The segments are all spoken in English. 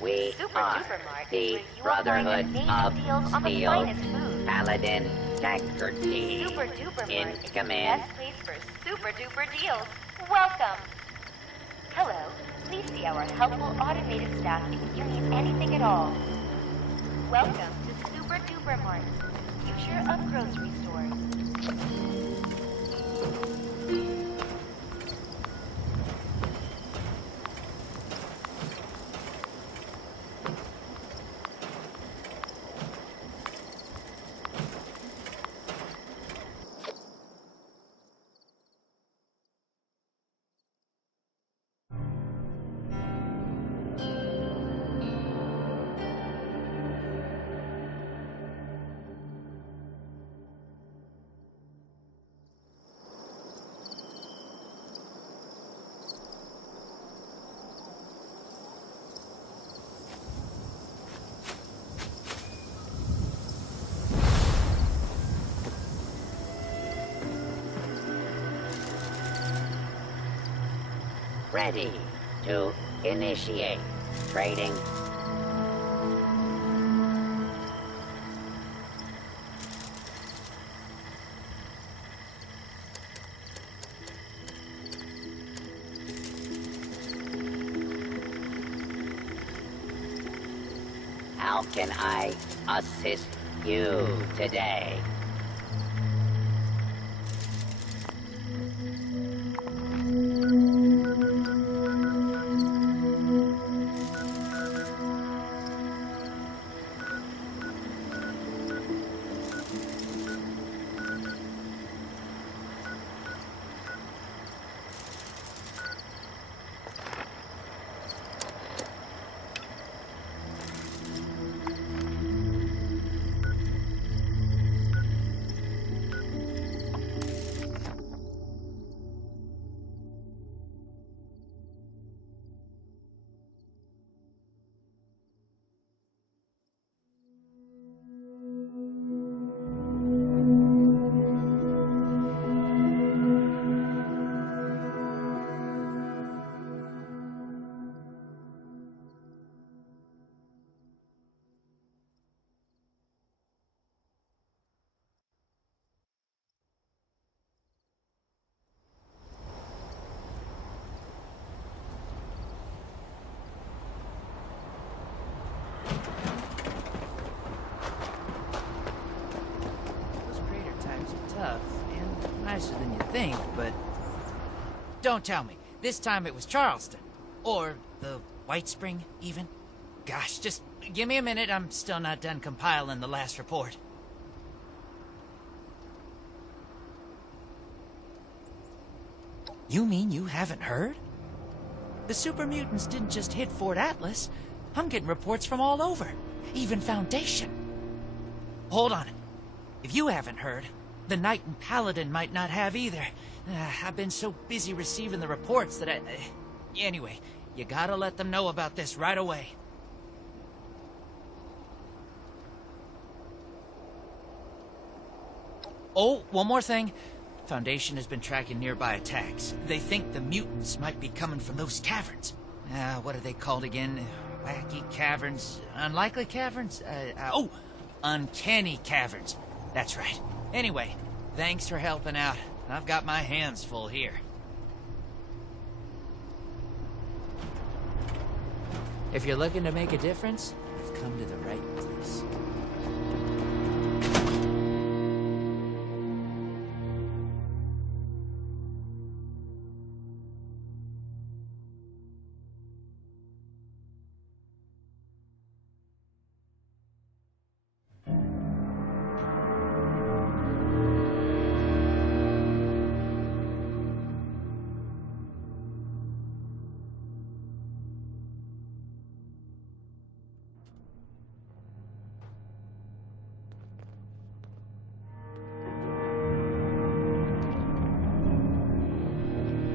We Super are Duper Mart, the where you will Brotherhood find amazing of deals on the Steel, finest food. Paladin Daggerty. Super Duper In Mart is the command. best place for super duper deals. Welcome. Hello. Please see our helpful automated staff if you need anything at all. Welcome to Super Duper Mart, future of grocery stores. Ready to initiate trading. How can I assist you today? Tough and nicer than you think, but don't tell me. This time it was Charleston. Or the White Spring, even. Gosh, just give me a minute. I'm still not done compiling the last report. You mean you haven't heard? The super mutants didn't just hit Fort Atlas. I'm getting reports from all over. Even Foundation. Hold on. If you haven't heard, the Knight and Paladin might not have either. I've been so busy receiving the reports that Anyway, you gotta let them know about this right away. Oh, one more thing. Foundation has been tracking nearby attacks. They think the mutants might be coming from those caverns. What are they called again? Wacky caverns? Unlikely caverns? Uncanny caverns. That's right. Anyway, thanks for helping out. I've got my hands full here. If you're looking to make a difference, you've come to the right place.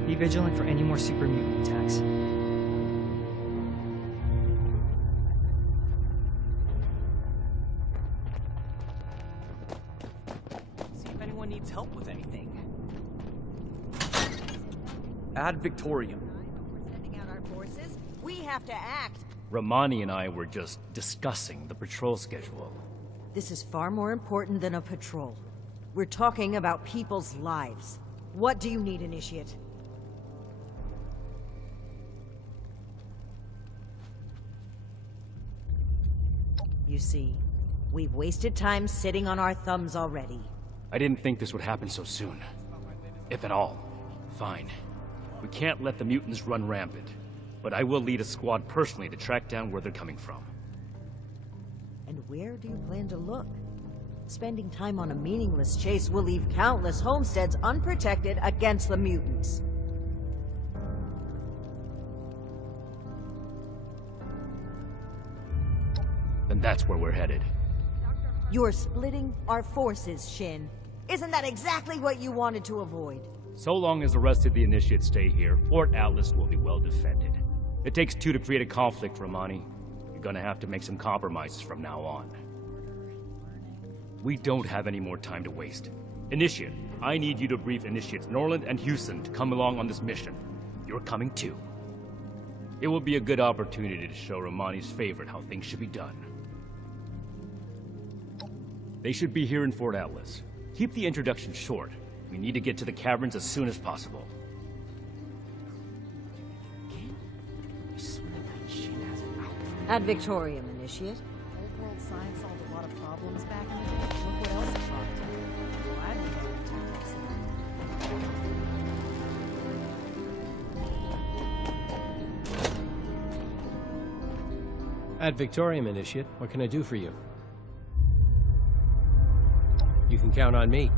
Be vigilant for any more super mutant attacks. See if anyone needs help with anything. Ad Victorium. We're sending out our forces. We have to act. Romani and I were just discussing the patrol schedule. This is far more important than a patrol. We're talking about people's lives. What do you need, Initiate? You see, we've wasted time sitting on our thumbs already. I didn't think this would happen so soon. If at all. Fine. We can't let the mutants run rampant. But I will lead a squad personally to track down where they're coming from. And where do you plan to look? Spending time on a meaningless chase will leave countless homesteads unprotected against the mutants. Then that's where we're headed. You're splitting our forces, Shin. Isn't that exactly what you wanted to avoid? So long as the rest of the Initiates stay here, Fort Atlas will be well defended. It takes two to create a conflict, Romani. You're gonna have to make some compromises from now on. We don't have any more time to waste. Initiate, I need you to brief Initiates Norland and Houston to come along on this mission. You're coming too. It will be a good opportunity to show Romani's favorite how things should be done. They should be here in Fort Atlas. Keep the introduction short. We need to get to the caverns as soon as possible. At Victorium, Initiate. Old world science solved a lot of problems back in the day. Look what else it brought. Glad we know the techniques. At Victorium, Initiate, what can I do for you? You can count on me.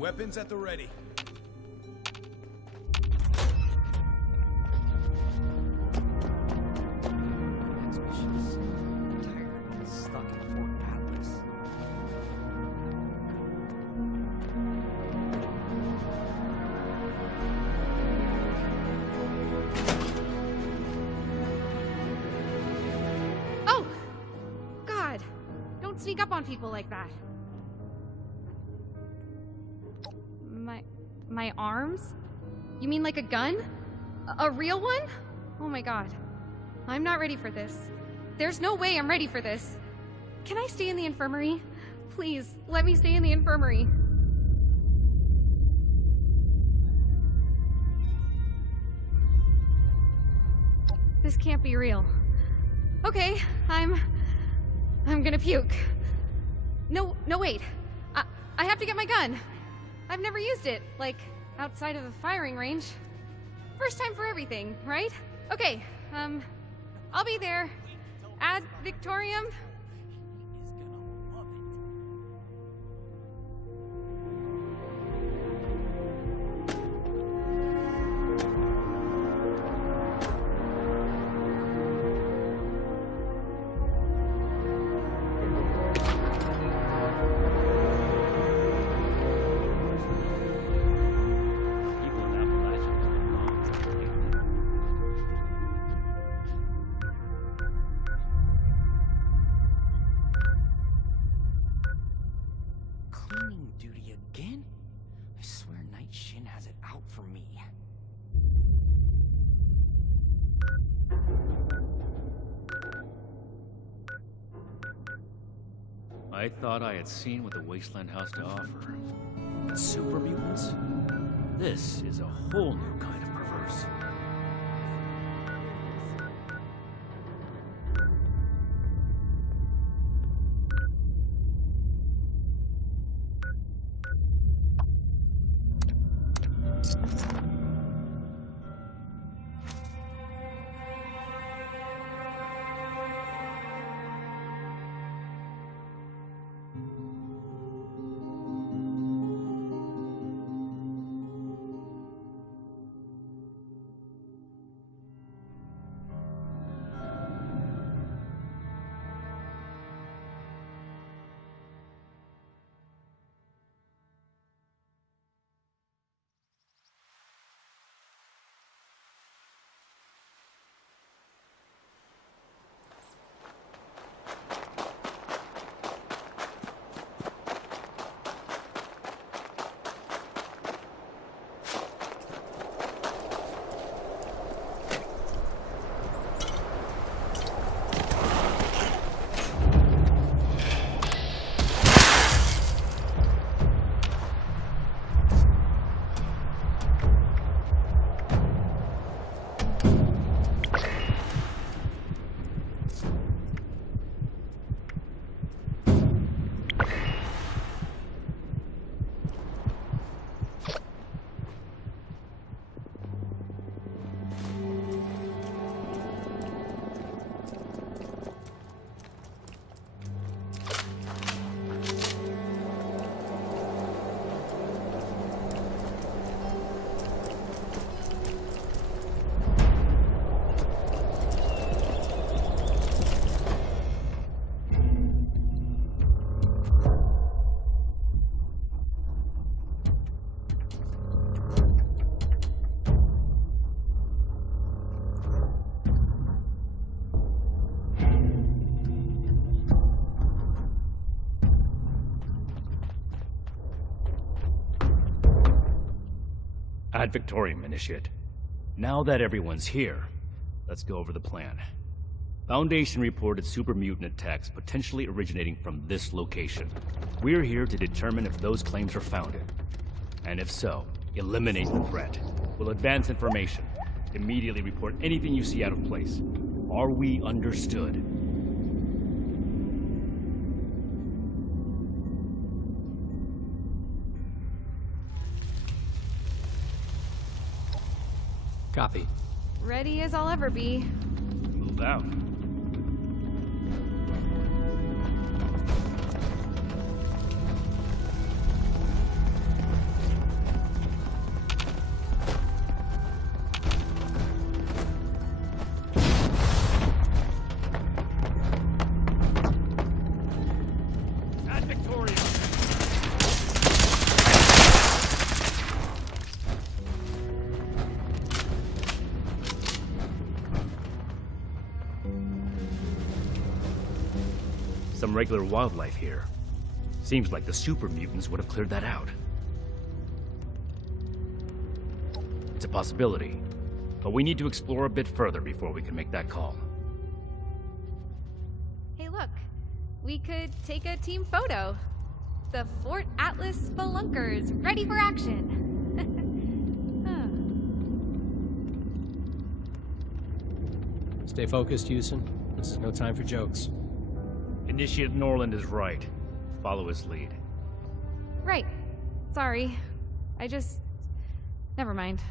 Weapons at the ready. Next mission's tired of being stuck in Fort Atlas. Oh! God! Don't sneak up on people like that. My arms? You mean like a gun? A real one? Oh my god. I'm not ready for this. There's no way I'm ready for this. Can I stay in the infirmary? Please, let me stay in the infirmary. This can't be real. Okay, I'm gonna puke. No, wait. I have to get my gun. I've never used it, like, outside of the firing range. First time for everything, right? Okay, I'll be there. Ad Victorium. Cleaning duty again? I swear Night Shin has it out for me. I thought I had seen what the Wasteland has to offer. Super mutants? This is a whole new kind of perverse. Ad Victorium, Initiate. Now that everyone's here, let's go over the plan. Foundation reported super mutant attacks potentially originating from this location. We're here to determine if those claims are founded. And if so, eliminate the threat. We'll advance information. Immediately report anything you see out of place. Are we understood? Copy. Ready as I'll ever be. Move out. Ad Victorium! Some regular wildlife here. Seems like the super mutants would have cleared that out. It's a possibility, but we need to explore a bit further before we can make that call. Hey, look. We could take a team photo. The Fort Atlas Spelunkers, ready for action. Stay focused, Houston. This is no time for jokes. Initiate Norland is right. Follow his lead. Right. Sorry. Never mind.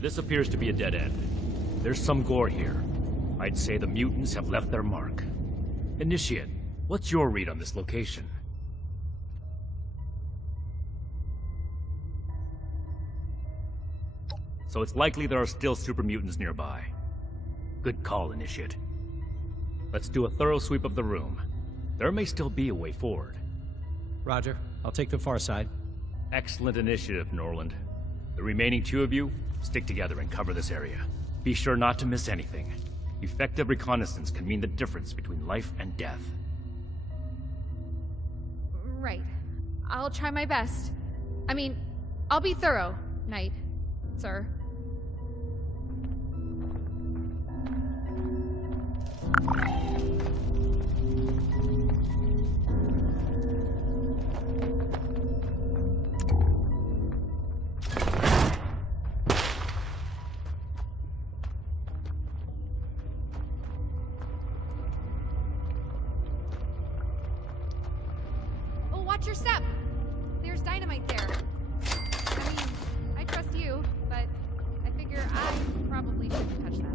This appears to be a dead end. There's some gore here. I'd say the mutants have left their mark. Initiate, what's your read on this location? So it's likely there are still super mutants nearby. Good call, Initiate. Let's do a thorough sweep of the room. There may still be a way forward. Roger. I'll take the far side. Excellent initiative, Norland. The remaining two of you, stick together and cover this area. Be sure not to miss anything. Effective reconnaissance can mean the difference between life and death. Right. I'll try my best. I mean, I'll be thorough, Knight, sir. Oh, watch your step! There's dynamite there. I mean, I trust you, but I figure I probably shouldn't touch that.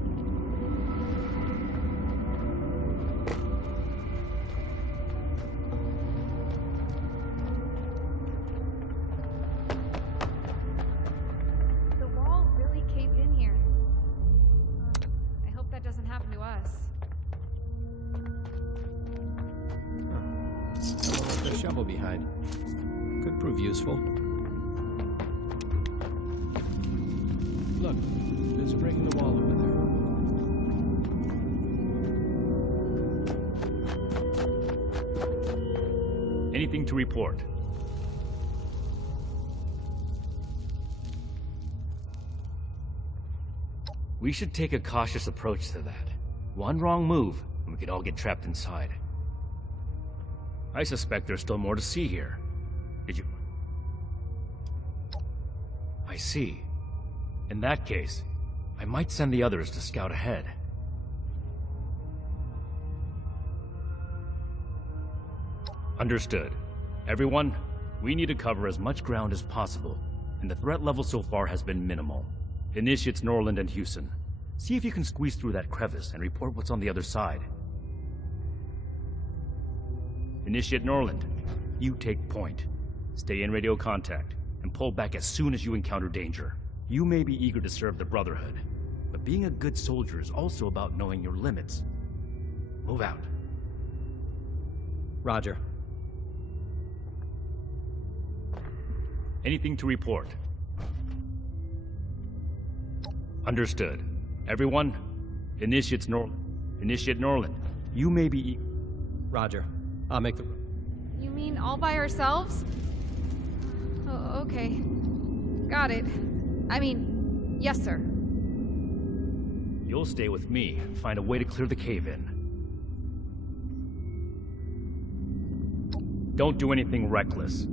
The wall really caved in here. I hope that doesn't happen to us. There shovel behind. Could prove useful. Look, there's a break in the wall over there. Anything to report? We should take a cautious approach to that. One wrong move, and we could all get trapped inside. I suspect there's still more to see here. Did you... I see. In that case, I might send the others to scout ahead. Understood. Everyone, we need to cover as much ground as possible, and the threat level so far has been minimal. Initiates Norland and Houston. See if you can squeeze through that crevice and report what's on the other side. Initiate Norland, you take point. Stay in radio contact, and pull back as soon as you encounter danger. You may be eager to serve the Brotherhood, but being a good soldier is also about knowing your limits. Move out. Roger. Anything to report? Understood. Everyone, Initiate Norland. You may be... Roger. I'll make the... You mean all by ourselves? Oh, okay. Got it. I mean, yes, sir. You'll stay with me and find a way to clear the cave-in. Don't do anything reckless.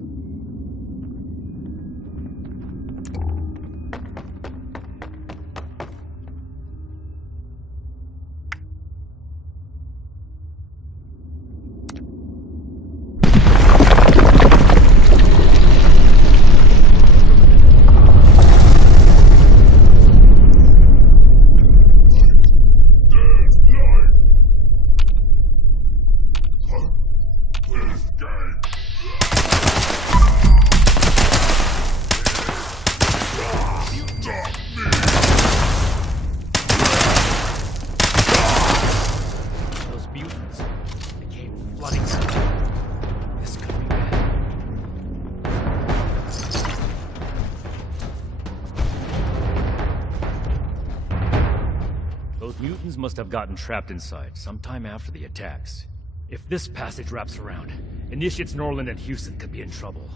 Mutants must have gotten trapped inside sometime after the attacks. If this passage wraps around, Initiates Norland and Houston could be in trouble.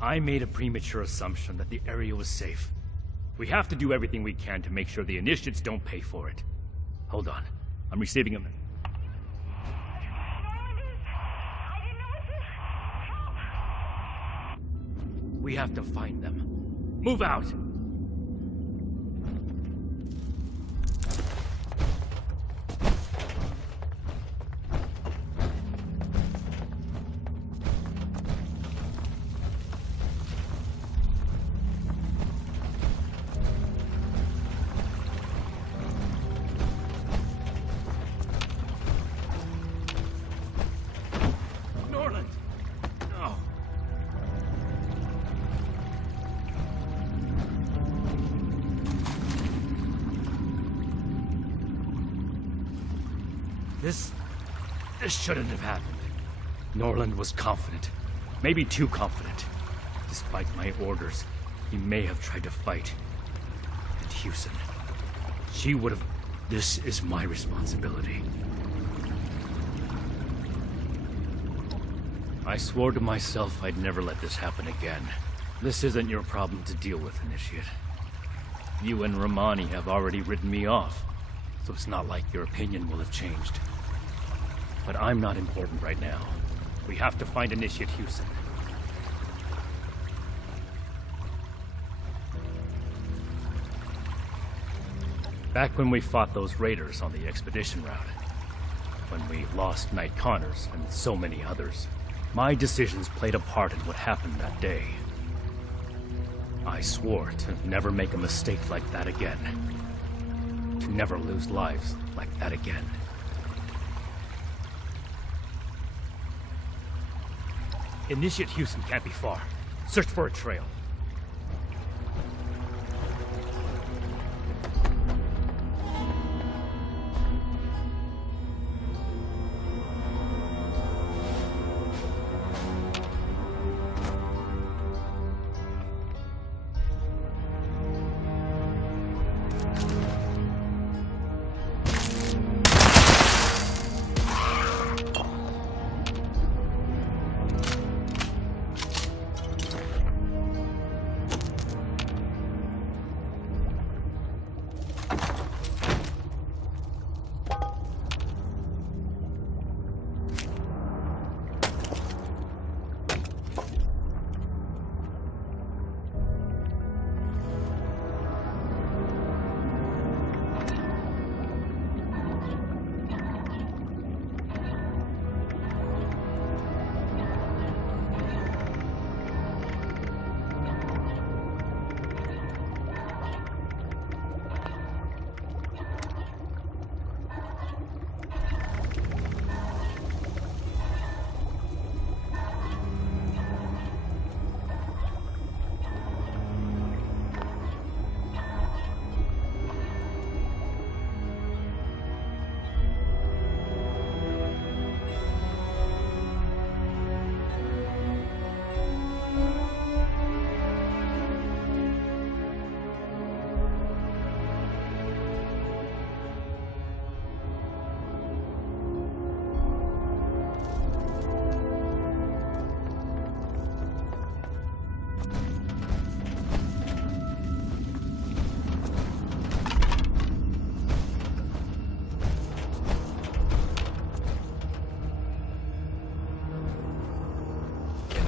I made a premature assumption that the area was safe. We have to do everything we can to make sure the Initiates don't pay for it. Hold on. I'm receiving a... We have to find them. Move out! Norland! No. This shouldn't have happened. Norland was confident. Maybe too confident. Despite my orders, he may have tried to fight. And Houston. She would have... This is my responsibility. I swore to myself I'd never let this happen again. This isn't your problem to deal with, Initiate. You and Romani have already written me off, so it's not like your opinion will have changed. But I'm not important right now. We have to find Initiate Houston. Back when we fought those raiders on the expedition route, when we lost Knight Connors and so many others, my decisions played a part in what happened that day. I swore to never make a mistake like that again. To never lose lives like that again. Initiate Houston can't be far. Search for a trail.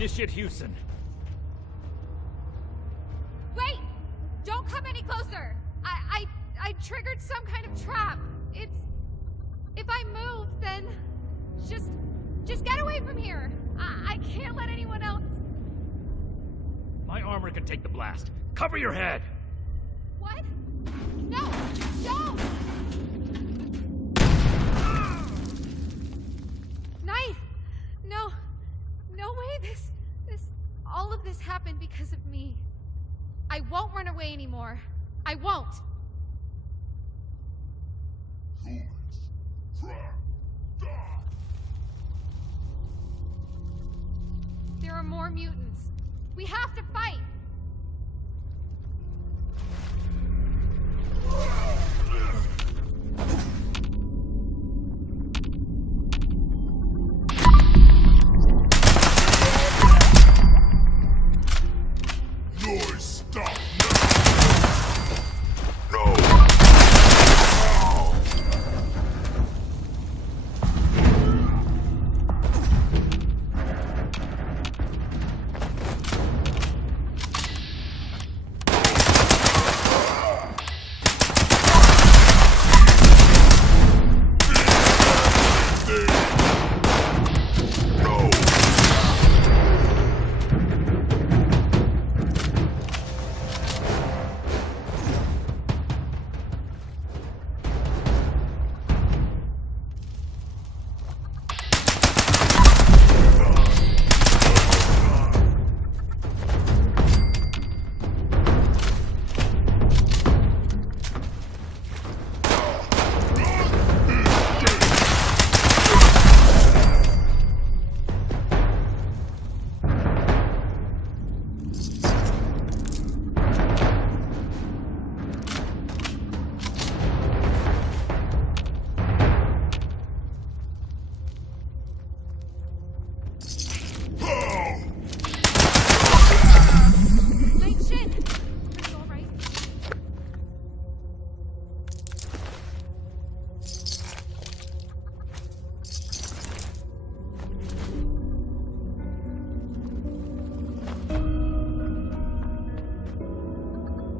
Initiate Houston. Wait! Don't come any closer! I triggered some kind of trap. It's... If I move, then... Just get away from here! I can't let anyone else... My armor can take the blast. Cover your head! What? No! Don't! Knight! No. No way this... All of this happened because of me. I won't run away anymore. I won't! There are more mutants. We have to fight! Noise, stop now! No!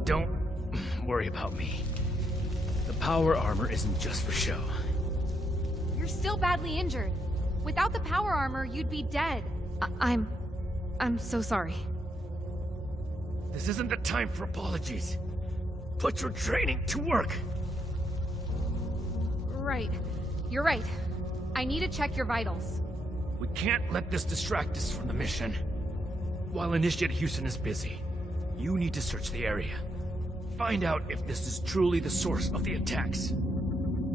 Don't worry about me. The power armor isn't just for show. You're still badly injured. Without the power armor, you'd be dead. I'm so sorry. This isn't the time for apologies. Put your training to work! Right. You're right. I need to check your vitals. We can't let this distract us from the mission. While Initiate Houston is busy, you need to search the area. Find out if this is truly the source of the attacks.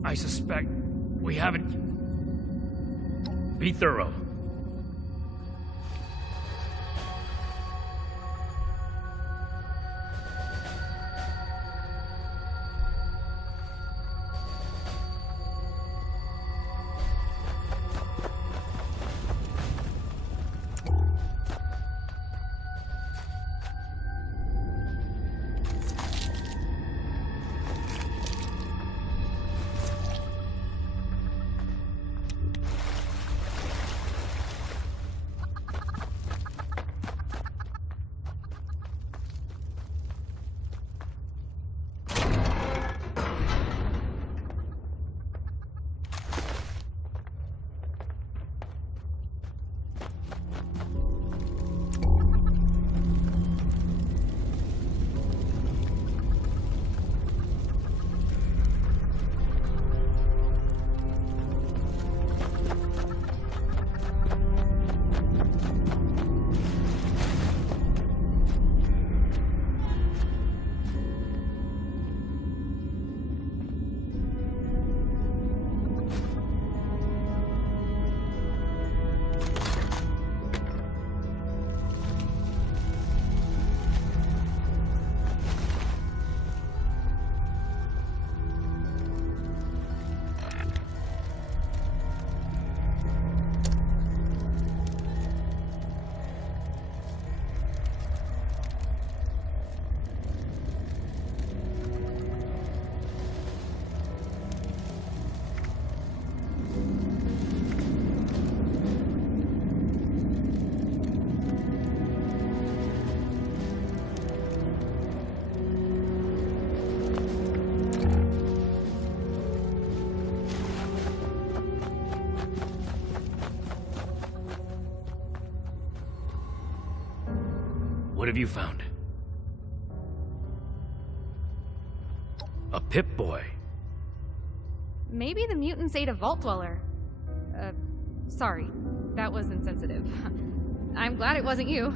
I suspect we haven't... Be thorough. What have you found? A Pip-Boy. Maybe the mutants ate a Vault Dweller. Sorry. That was insensitive. I'm glad it wasn't you.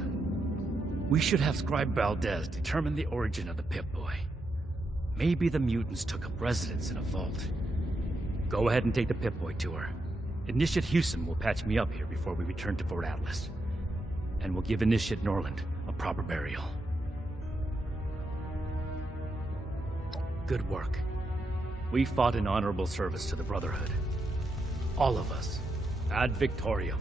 We should have Scribe Valdez determine the origin of the Pip-Boy. Maybe the mutants took up residence in a vault. Go ahead and take the Pip-Boy to her. Initiate Houston will patch me up here before we return to Fort Atlas. And we'll give Initiate Norland a proper burial. Good work. We fought in honorable service to the Brotherhood. All of us. Ad Victorium.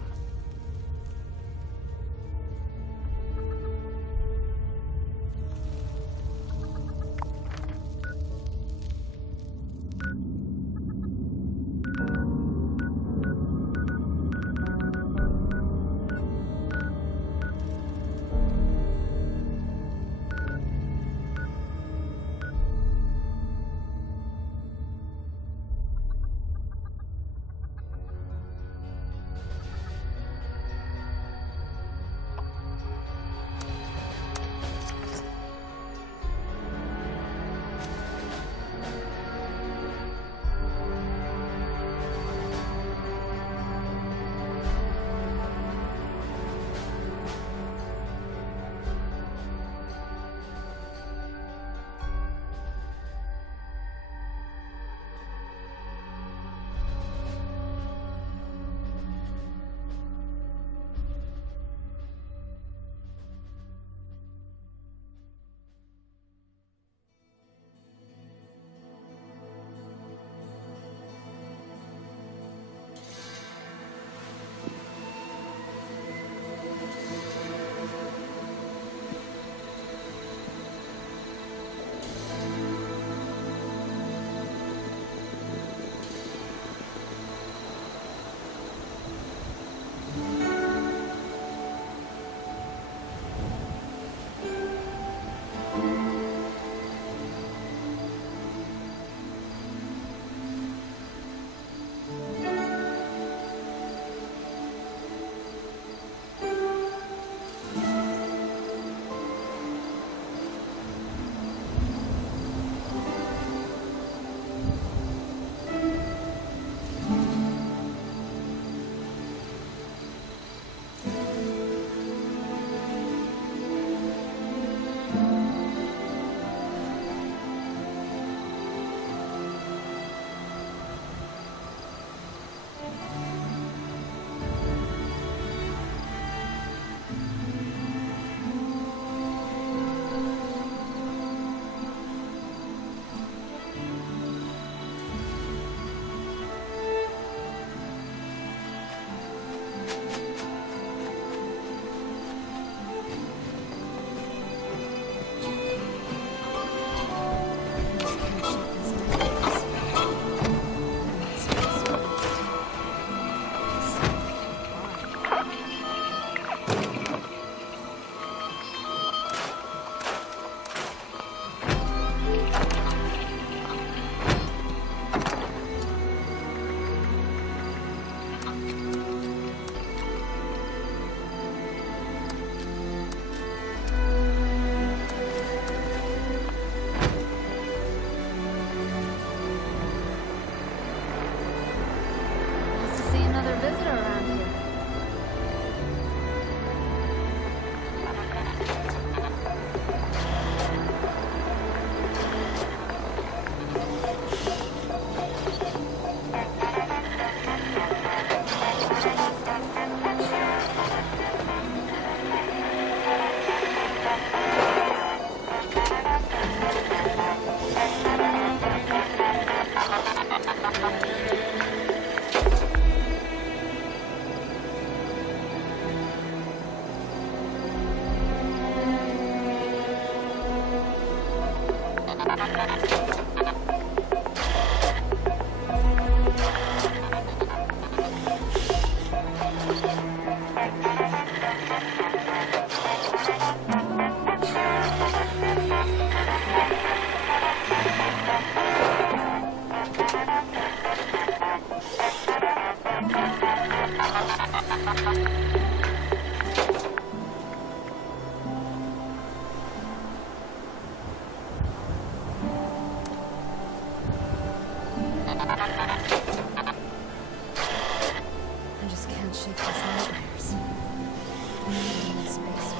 in space.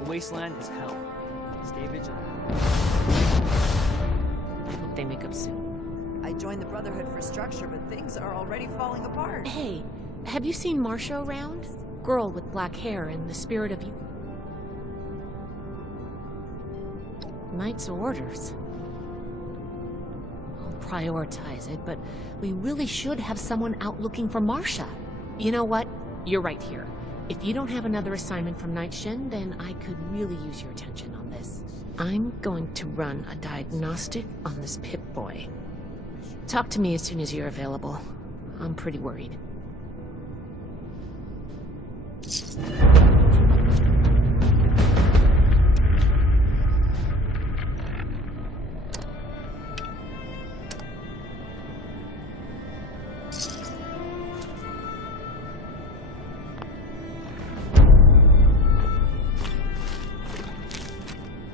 The wasteland is hell. Stay vigilant. I hope they make up soon. I joined the Brotherhood for structure, but things are already falling apart. Hey, Have you seen Marsha around? Girl with black hair and the spirit of you. Knight's orders. I'll prioritize it, but we really should have someone out looking for Marsha. You know what? You're right here. If you don't have another assignment from Night Shin, then I could really use your attention on this. I'm going to run a diagnostic on this Pip-Boy. Talk to me as soon as you're available. I'm pretty worried.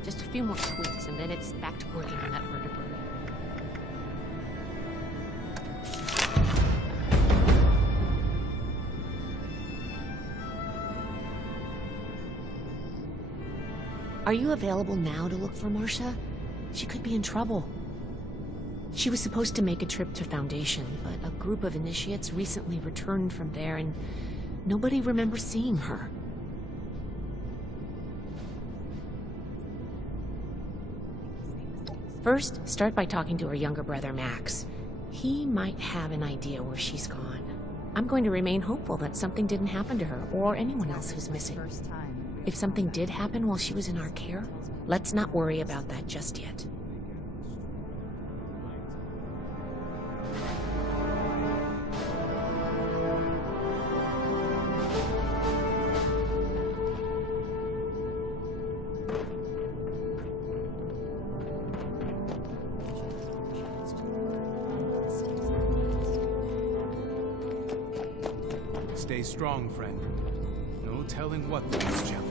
Just a few more tweaks, and then it's back to working on that vertebrae. Are you available now to look for Marsha? She could be in trouble. She was supposed to make a trip to Foundation, but a group of initiates recently returned from there and nobody remembers seeing her. First, start by talking to her younger brother, Max. He might have an idea where she's gone. I'm going to remain hopeful that something didn't happen to her or anyone else who's missing. If something did happen while she was in our care, let's not worry about that just yet. Stay strong, friend. No telling what the mischief.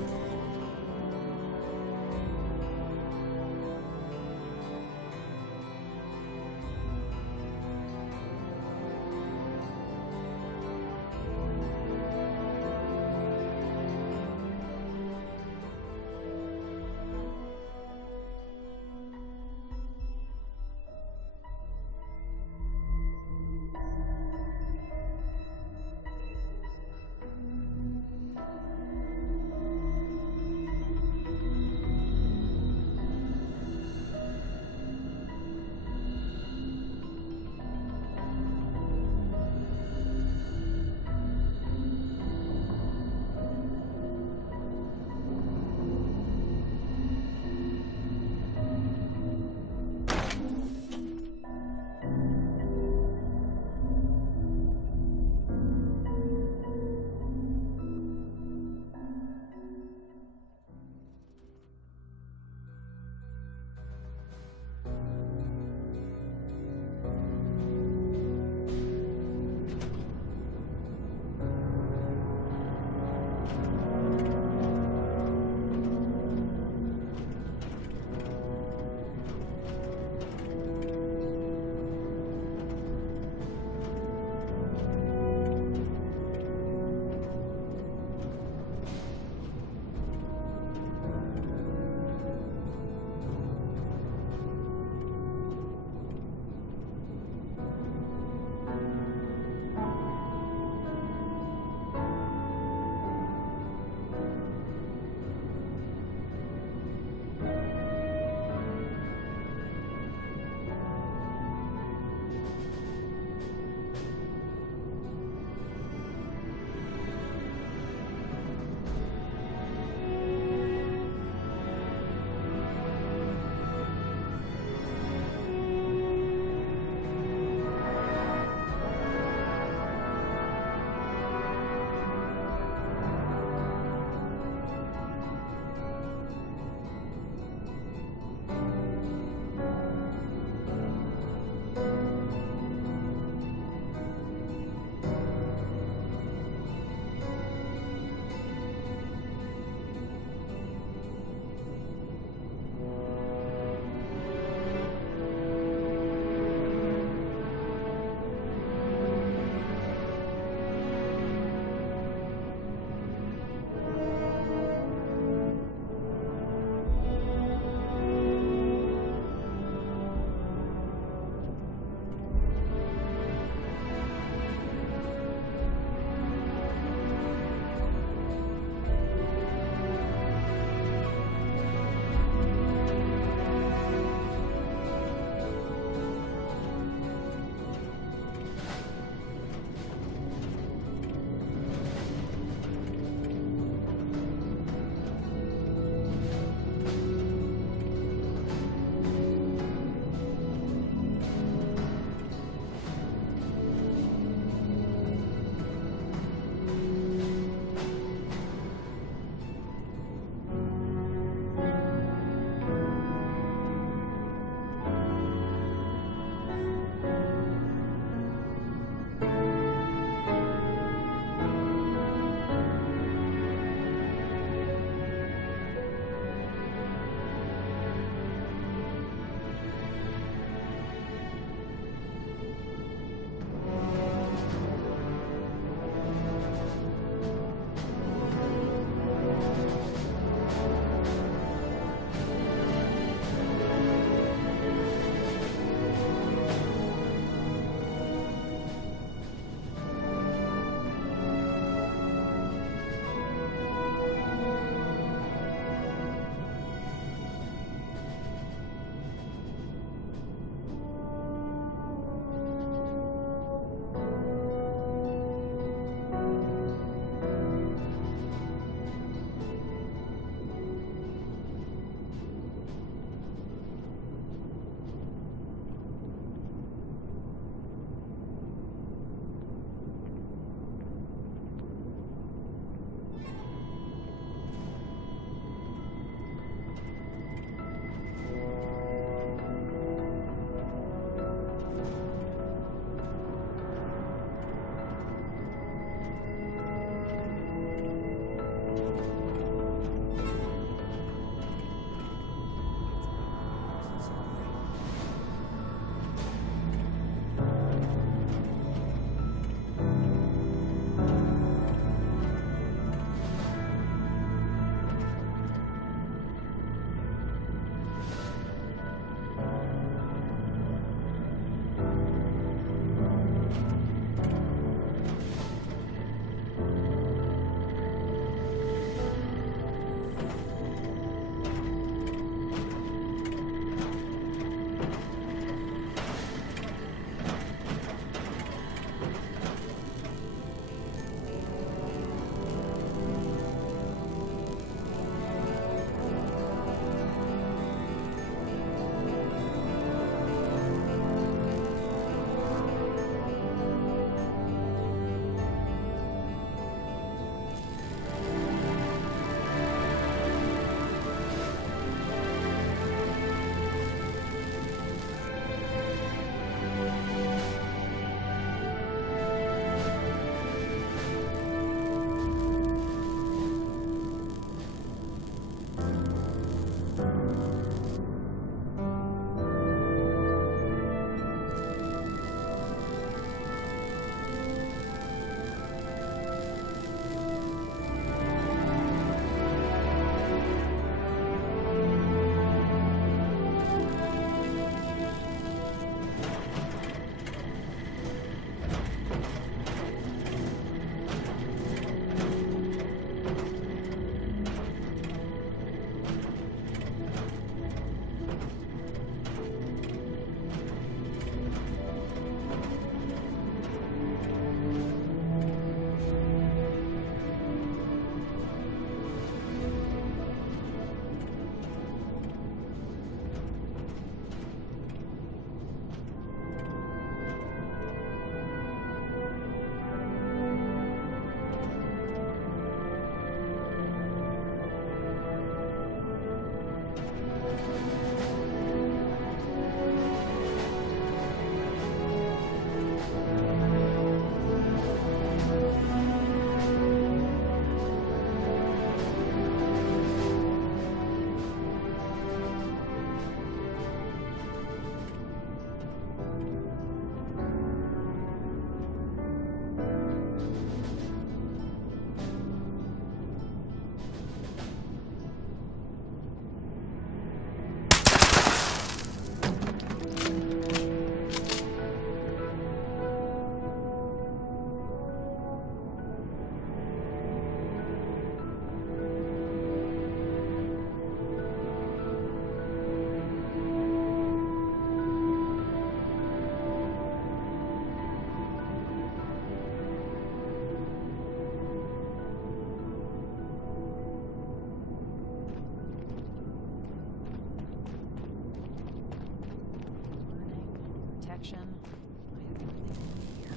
protection. I have everything I need here.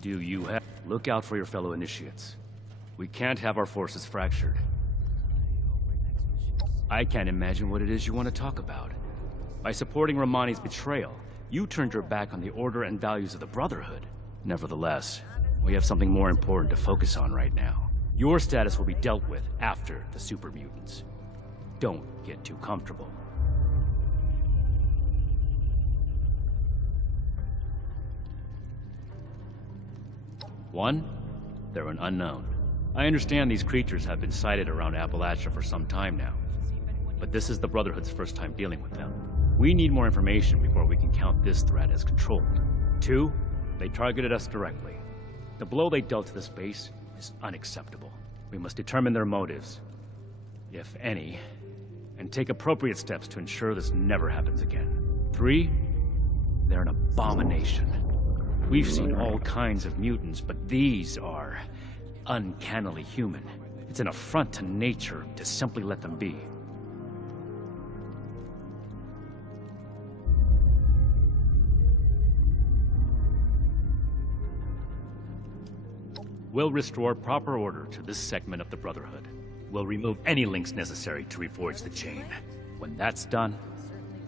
Do you have... Look out for your fellow initiates. We can't have our forces fractured. I can't imagine what it is you want to talk about. By supporting Romani's betrayal, you turned your back on the order and values of the Brotherhood. Nevertheless, we have something more important to focus on right now. Your status will be dealt with after the super mutants. Don't get too comfortable. One, they're an unknown. I understand these creatures have been sighted around Appalachia for some time now, but this is the Brotherhood's first time dealing with them. We need more information before we can count this threat as controlled. Two, they targeted us directly. The blow they dealt to this base is unacceptable. We must determine their motives, if any, and take appropriate steps to ensure this never happens again. Three, they're an abomination. We've seen all kinds of mutants, but these are uncannily human. It's an affront to nature to simply let them be. We'll restore proper order to this segment of the Brotherhood. We'll remove any links necessary to reforge the chain. When that's done,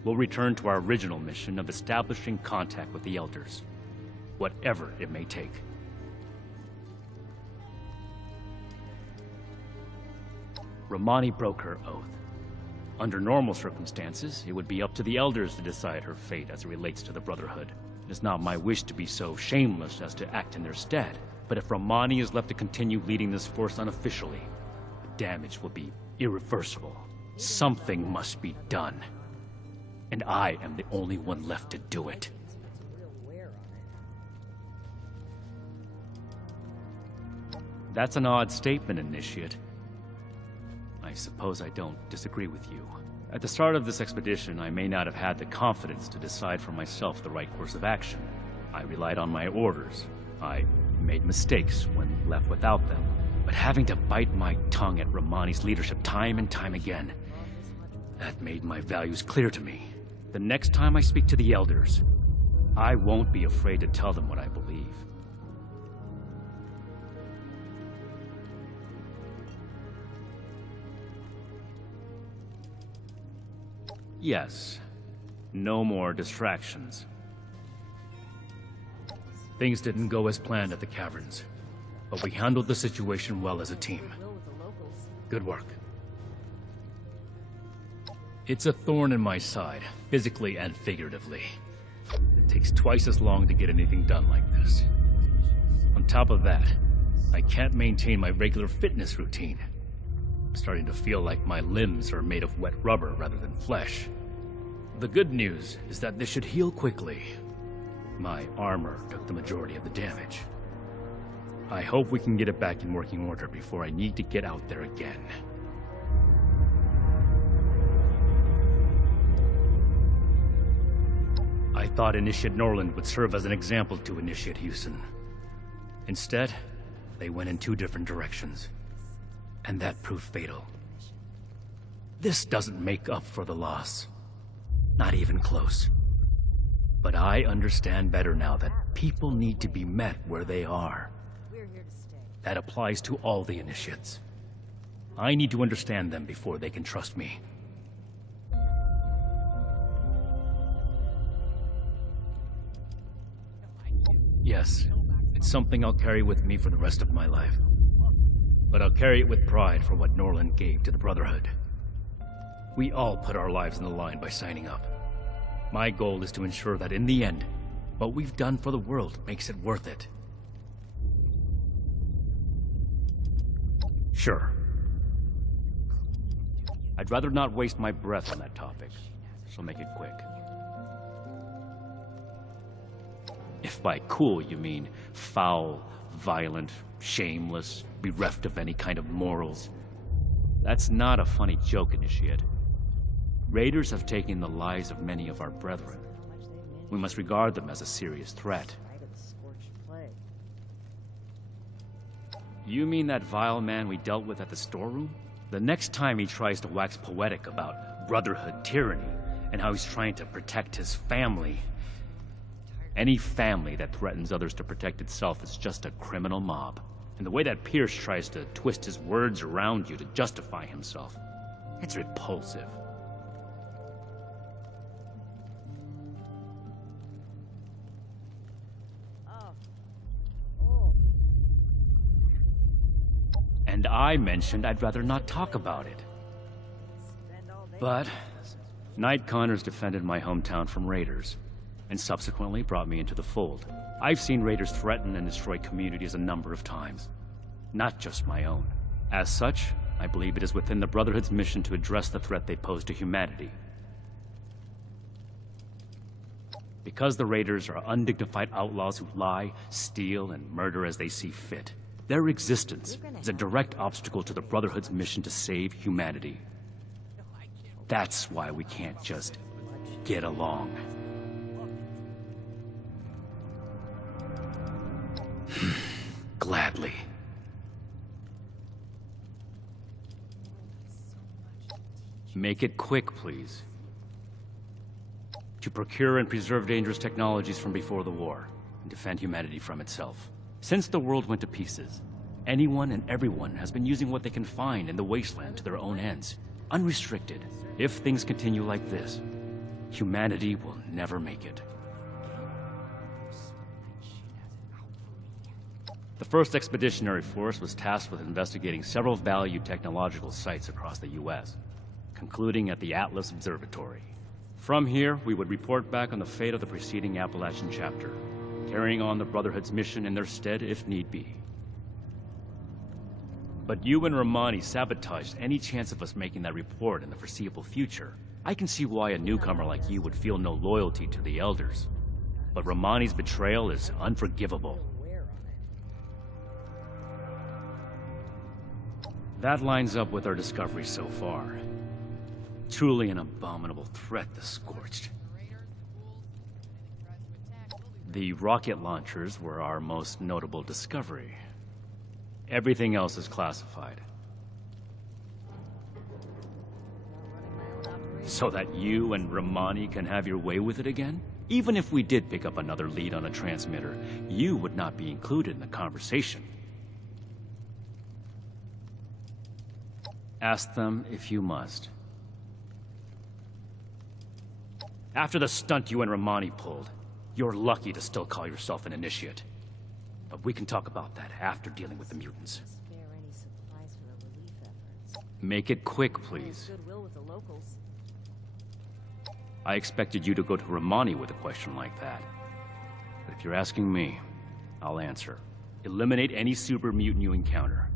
we'll return to our original mission of establishing contact with the Elders. Whatever it may take. Romani broke her oath. Under normal circumstances, it would be up to the Elders to decide her fate as it relates to the Brotherhood. It is not my wish to be so shameless as to act in their stead, but if Romani is left to continue leading this force unofficially, the damage will be irreversible. Something must be done. And I am the only one left to do it. That's an odd statement, Initiate. I suppose I don't disagree with you. At the start of this expedition, I may not have had the confidence to decide for myself the right course of action. I relied on my orders. I made mistakes when left without them. But having to bite my tongue at Romani's leadership time and time again, that made my values clear to me. The next time I speak to the Elders, I won't be afraid to tell them what I believe. Yes. No more distractions. Things didn't go as planned at the caverns, but we handled the situation well as a team. Good work. It's a thorn in my side, physically and figuratively. It takes twice as long to get anything done like this. On top of that, I can't maintain my regular fitness routine. I'm starting to feel like my limbs are made of wet rubber rather than flesh. The good news is that this should heal quickly. My armor took the majority of the damage. I hope we can get it back in working order before I need to get out there again. I thought Initiate Norland would serve as an example to Initiate Houston. Instead, they went in two different directions. And that proved fatal. This doesn't make up for the loss. Not even close. But I understand better now that people need to be met where they are. That applies to all the Initiates. I need to understand them before they can trust me. Yes, it's something I'll carry with me for the rest of my life. But I'll carry it with pride for what Norland gave to the Brotherhood. We all put our lives on the line by signing up. My goal is to ensure that in the end, what we've done for the world makes it worth it. Sure. I'd rather not waste my breath on that topic, so make it quick. If by cool you mean foul, violent, shameless, bereft of any kind of morals, that's not a funny joke, Initiate. Raiders have taken the lives of many of our brethren. We must regard them as a serious threat. You mean that vile man we dealt with at the storeroom? The next time he tries to wax poetic about Brotherhood tyranny and how he's trying to protect his family, any family that threatens others to protect itself is just a criminal mob. And the way that Pierce tries to twist his words around you to justify himself, it's repulsive. And I mentioned I'd rather not talk about it. But Night Connors defended my hometown from raiders, and subsequently brought me into the fold. I've seen raiders threaten and destroy communities a number of times, not just my own. As such, I believe it is within the Brotherhood's mission to address the threat they pose to humanity. Because the raiders are undignified outlaws who lie, steal, and murder as they see fit, their existence is a direct obstacle to the Brotherhood's mission to save humanity. That's why we can't just get along. Gladly. Make it quick, please. To procure and preserve dangerous technologies from before the war, and defend humanity from itself. Since the world went to pieces, anyone and everyone has been using what they can find in the wasteland to their own ends, unrestricted. If things continue like this, humanity will never make it. The 1st Expeditionary Force was tasked with investigating several valued technological sites across the U.S., concluding at the Atlas Observatory. From here, we would report back on the fate of the preceding Appalachian chapter, carrying on the Brotherhood's mission in their stead if need be. But you and Romani sabotaged any chance of us making that report in the foreseeable future. I can see why a newcomer like you would feel no loyalty to the Elders. But Romani's betrayal is unforgivable. That lines up with our discovery so far. Truly an abominable threat, the Scorched. The rocket launchers were our most notable discovery. Everything else is classified. So that you and Romani can have your way with it again? Even if we did pick up another lead on a transmitter, you would not be included in the conversation. Ask them if you must. After the stunt you and Romani pulled, you're lucky to still call yourself an initiate. But we can talk about that after dealing with the mutants. Make it quick, please. I expected you to go to Romani with a question like that. But if you're asking me, I'll answer. Eliminate any super mutant you encounter.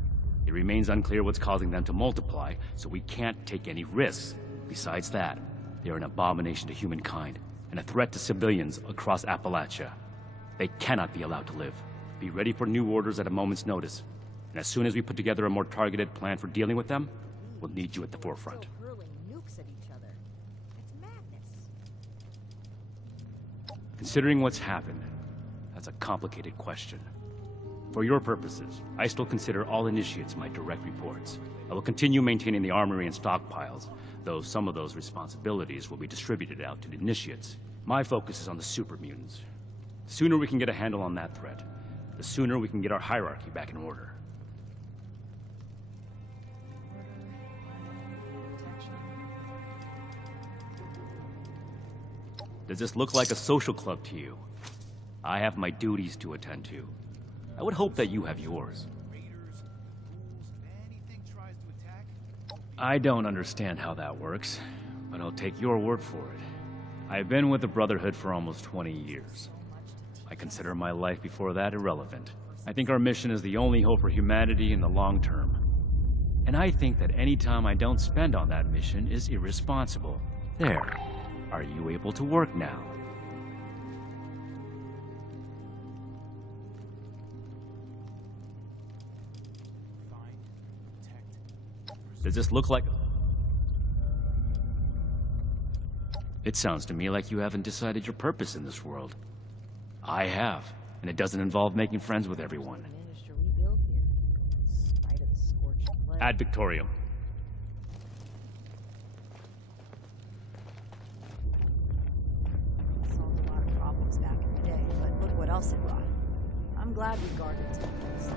It remains unclear what's causing them to multiply, so we can't take any risks. Besides that, they're an abomination to humankind, and a threat to civilians across Appalachia. They cannot be allowed to live. Be ready for new orders at a moment's notice. And as soon as we put together a more targeted plan for dealing with them, we'll need you at the forefront. Considering what's happened, that's a complicated question. For your purposes, I still consider all initiates my direct reports. I will continue maintaining the armory and stockpiles, though some of those responsibilities will be distributed out to the initiates. My focus is on the super mutants. The sooner we can get a handle on that threat, the sooner we can get our hierarchy back in order. Does this look like a social club to you? I have my duties to attend to. I would hope that you have yours. I don't understand how that works, but I'll take your word for it. I've been with the Brotherhood for almost 20 years. I consider my life before that irrelevant. I think our mission is the only hope for humanity in the long term. And I think that any time I don't spend on that mission is irresponsible. There. Are you able to work now? Does this look like... It sounds to me like you haven't decided your purpose in this world. I have, and it doesn't involve making friends with everyone. Ad Victorium. what else it brought. I'm glad we guarded its weapons.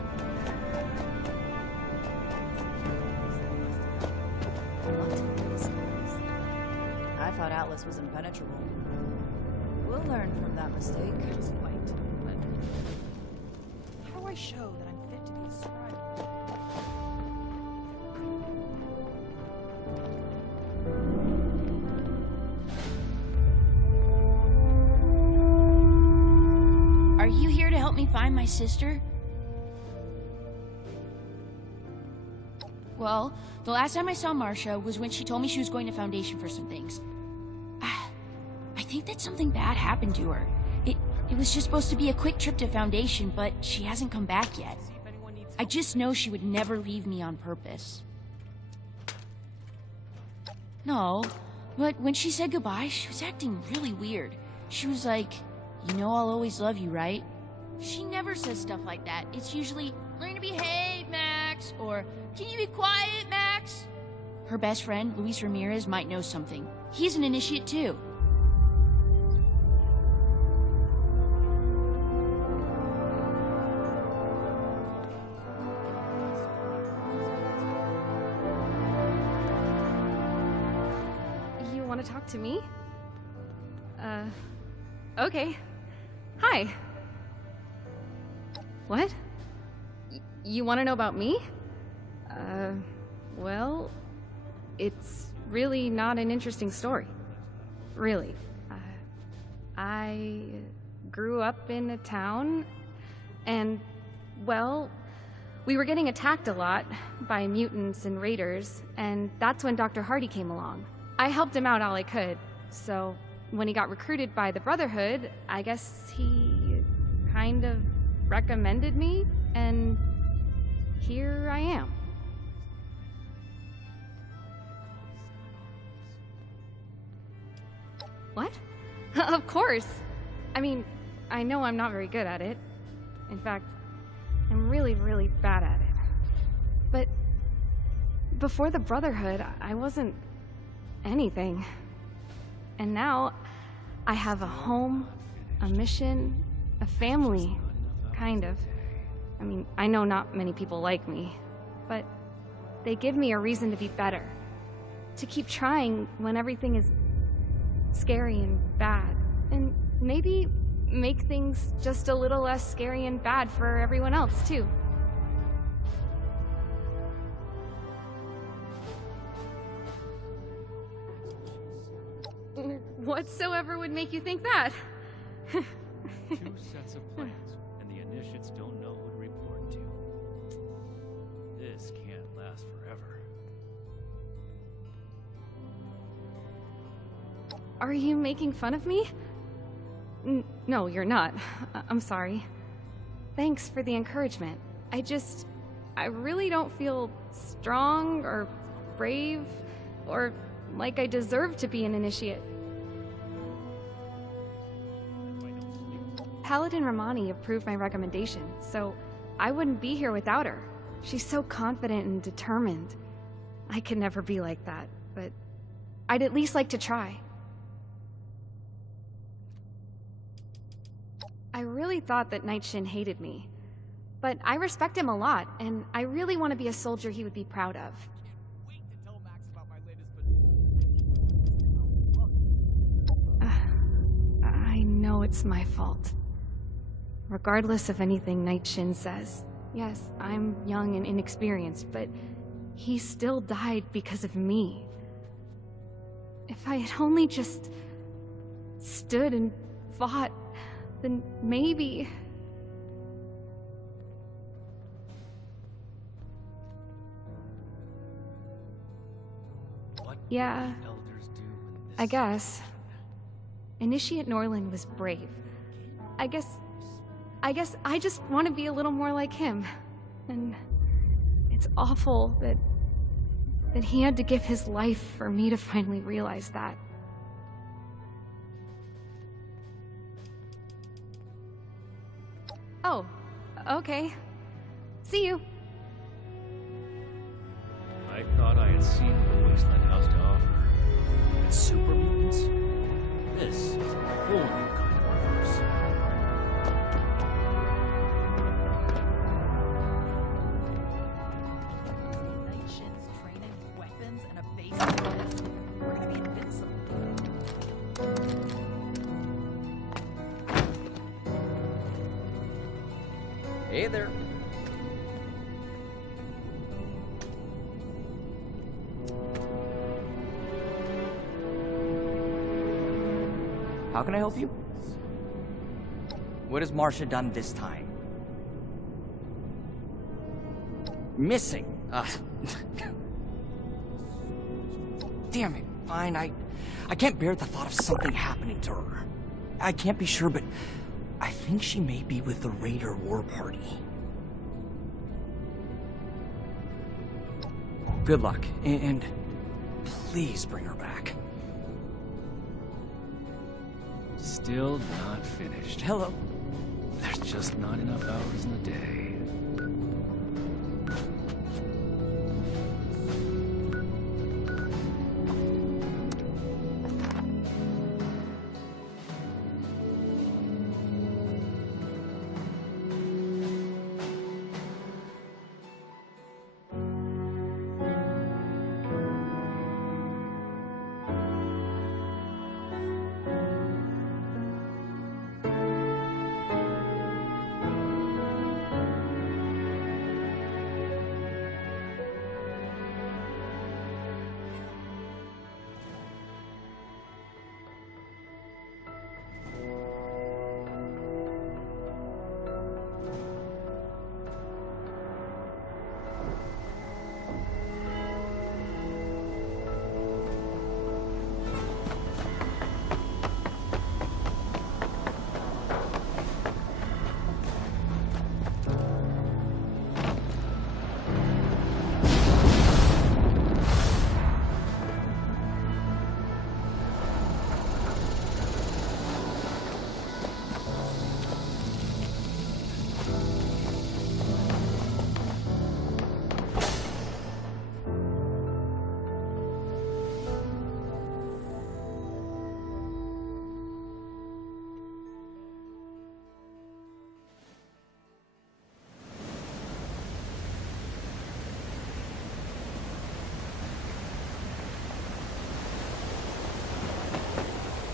I thought Atlas was impenetrable. We'll learn from that mistake. Just quite. But how do I show that I'm fit to be a scribe? Are you here to help me find my sister? Well, the last time I saw Marsha was when she told me she was going to Foundation for some things. I think that something bad happened to her. It was just supposed to be a quick trip to Foundation, but she hasn't come back yet. I just know she would never leave me on purpose. No, but when she said goodbye, she was acting really weird. She was like, "You know I'll always love you, right?" She never says stuff like that. It's usually, "Learn to behave, Max," or "Can you be quiet, Max?" Her best friend, Luis Ramirez, might know something. He's an initiate too. You want to talk to me? Okay. Hi. What? You want to know about me? Well, it's really not an interesting story. Really. I grew up in a town, and, well, we were getting attacked a lot by mutants and raiders, and that's when Dr. Hardy came along. I helped him out all I could, so when he got recruited by the Brotherhood, I guess he kind of recommended me, and here I am. What? Of course! I mean, I know I'm not very good at it. In fact, I'm really, really bad at it. But before the Brotherhood, I wasn't anything. And now, I have a home, a mission, a family, kind of. I mean, I know not many people like me, but they give me a reason to be better. To keep trying when everything is scary and bad. And maybe make things just a little less scary and bad for everyone else, too. Whatsoever would make you think that? 2 sets of plans, and the initiates don't know who to report to. This can't last forever. Are you making fun of me? No, you're not. I'm sorry. Thanks for the encouragement. I really don't feel strong or brave or like I deserve to be an initiate. Paladin Romani approved my recommendation, so I wouldn't be here without her. She's so confident and determined. I could never be like that, but I'd at least like to try. I really thought that Nightshin hated me, but I respect him a lot, and I really want to be a soldier he would be proud of. I know it's my fault. Regardless of anything Nightshin says. Yes, I'm young and inexperienced, but he still died because of me. If I had only just stood and fought, then maybe... Yeah, I guess. Initiate Norland was brave. I guess I just want to be a little more like him. And it's awful that he had to give his life for me to finally realize that. Oh, okay. See you. I thought I had seen what Wasteland has to offer. It's super mutants. This is a whole new kind of reverse. Hey there. How can I help you? What has Marcia done this time? Missing. Damn it. Fine, I can't bear the thought of something happening to her. I can't be sure, but I think she may be with the Raider War Party. Good luck, and please bring her back. Still not finished. Hello. There's just not enough hours in the day.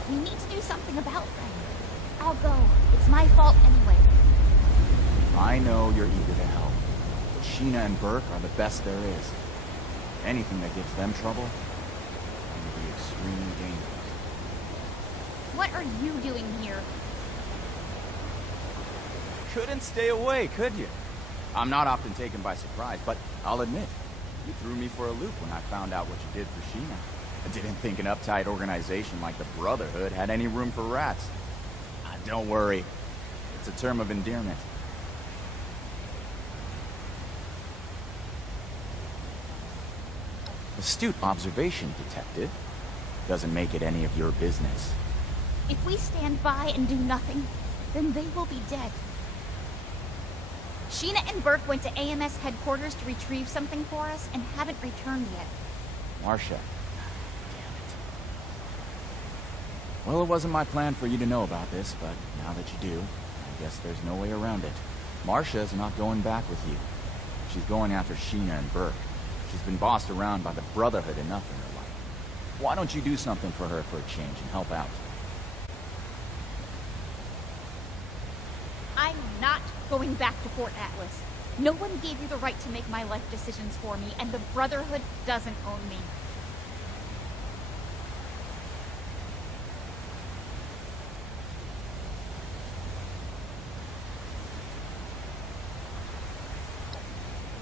We need to do something about them. I'll go. It's my fault anyway. I know you're eager to help, but Sheena and Burke are the best there is. Anything that gives them trouble will be extremely dangerous. What are you doing here? Couldn't stay away, could you? I'm not often taken by surprise, but I'll admit, you threw me for a loop when I found out what you did for Sheena. I didn't think an uptight organization like the Brotherhood had any room for rats. Don't worry. It's a term of endearment. Astute observation, Detective. Doesn't make it any of your business. If we stand by and do nothing, then they will be dead. Sheena and Burke went to AMS headquarters to retrieve something for us and haven't returned yet. Marcia. Well, it wasn't my plan for you to know about this, but now that you do, I guess there's no way around it. Marcia's not going back with you. She's going after Sheena and Burke. She's been bossed around by the Brotherhood enough in her life. Why don't you do something for her for a change and help out? I'm not going back to Fort Atlas. No one gave you the right to make my life decisions for me, and the Brotherhood doesn't own me.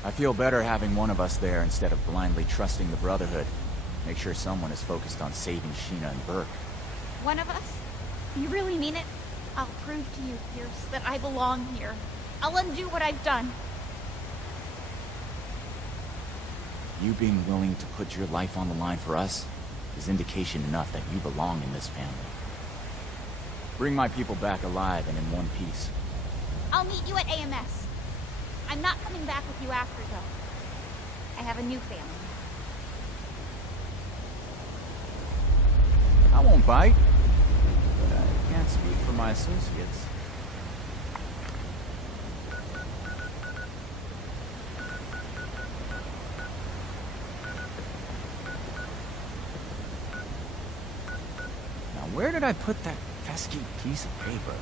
I feel better having one of us there instead of blindly trusting the Brotherhood. Make sure someone is focused on saving Sheena and Burke. One of us? You really mean it? I'll prove to you, Pierce, that I belong here. I'll undo what I've done. You being willing to put your life on the line for us is indication enough that you belong in this family. Bring my people back alive and in one piece. I'll meet you at AMS. I'm not coming back with you after, though. I have a new family. I won't bite, but I can't speak for my associates. Now, where did I put that pesky piece of paper?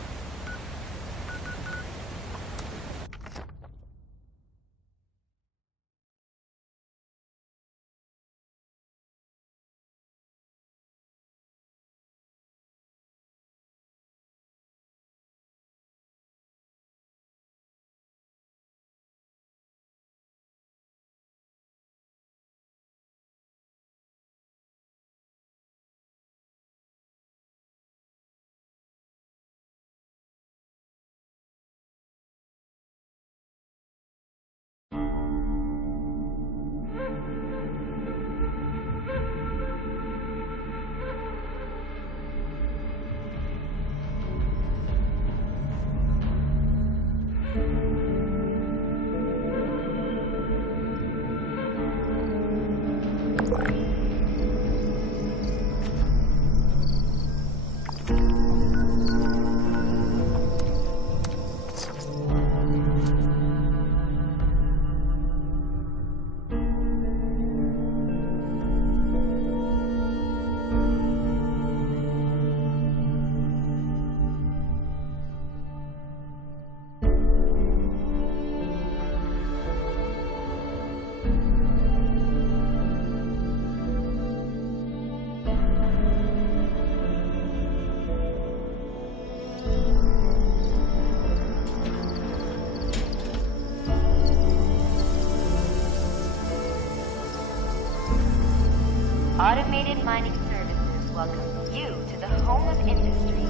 Automated Mining Services welcome you to the home of industry.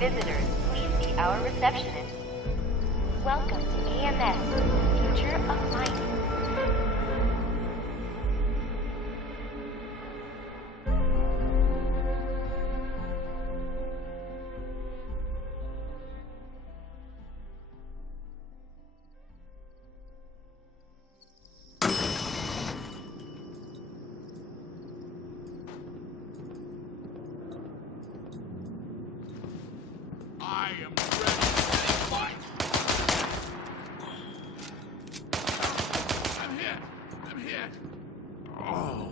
Visitors, please see our receptionist. Welcome to AMS, Future of Mining. I am ready to fight! I'm hit! I'm hit! Oh.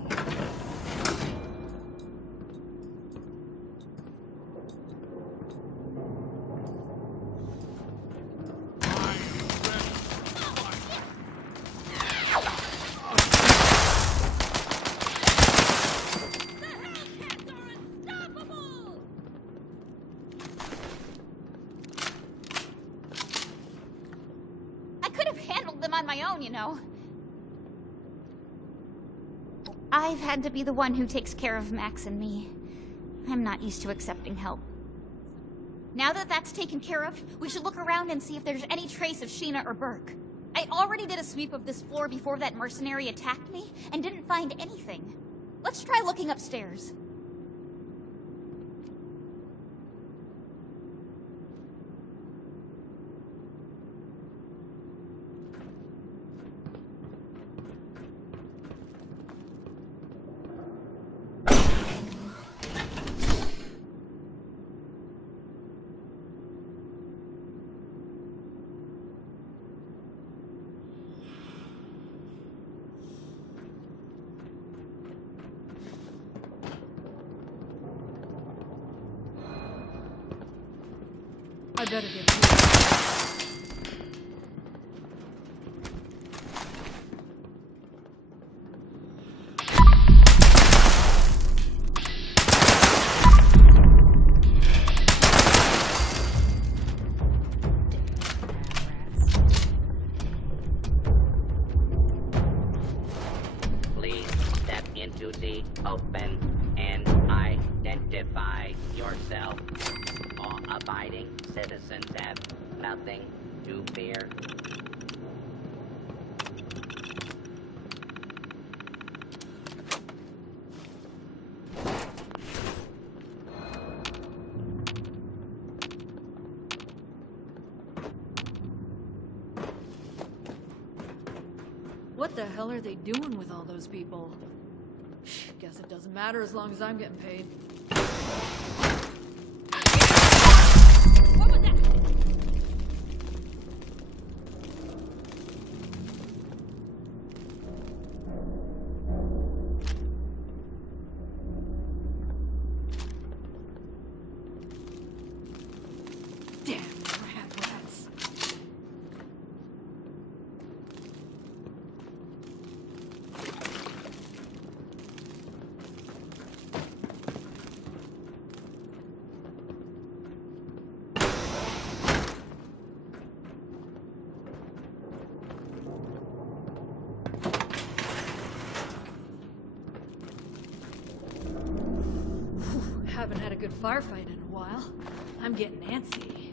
I could have handled them on my own, you know. I've had to be the one who takes care of Max and me. I'm not used to accepting help. Now that that's taken care of, we should look around and see if there's any trace of Sheena or Burke. I already did a sweep of this floor before that mercenary attacked me, and didn't find anything. Let's try looking upstairs. I better get to Please step into the open and identify yourself. Law-abiding citizens have nothing to fear. What the hell are they doing with all those people? Guess it doesn't matter as long as I'm getting paid. What was that? Damn rats. Haven't had a good firefight in a while. I'm getting antsy.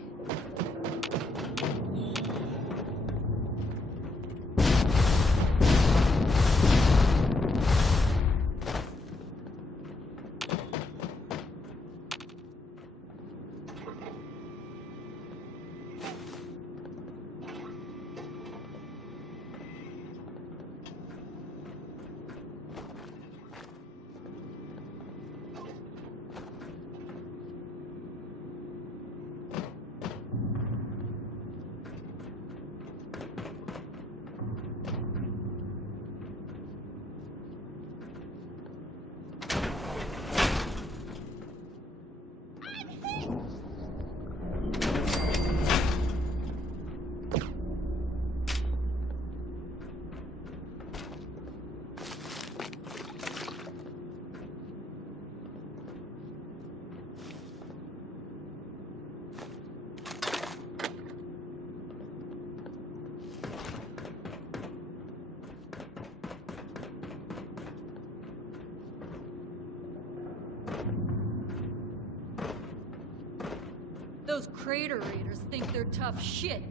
Crater Raiders think they're tough shit,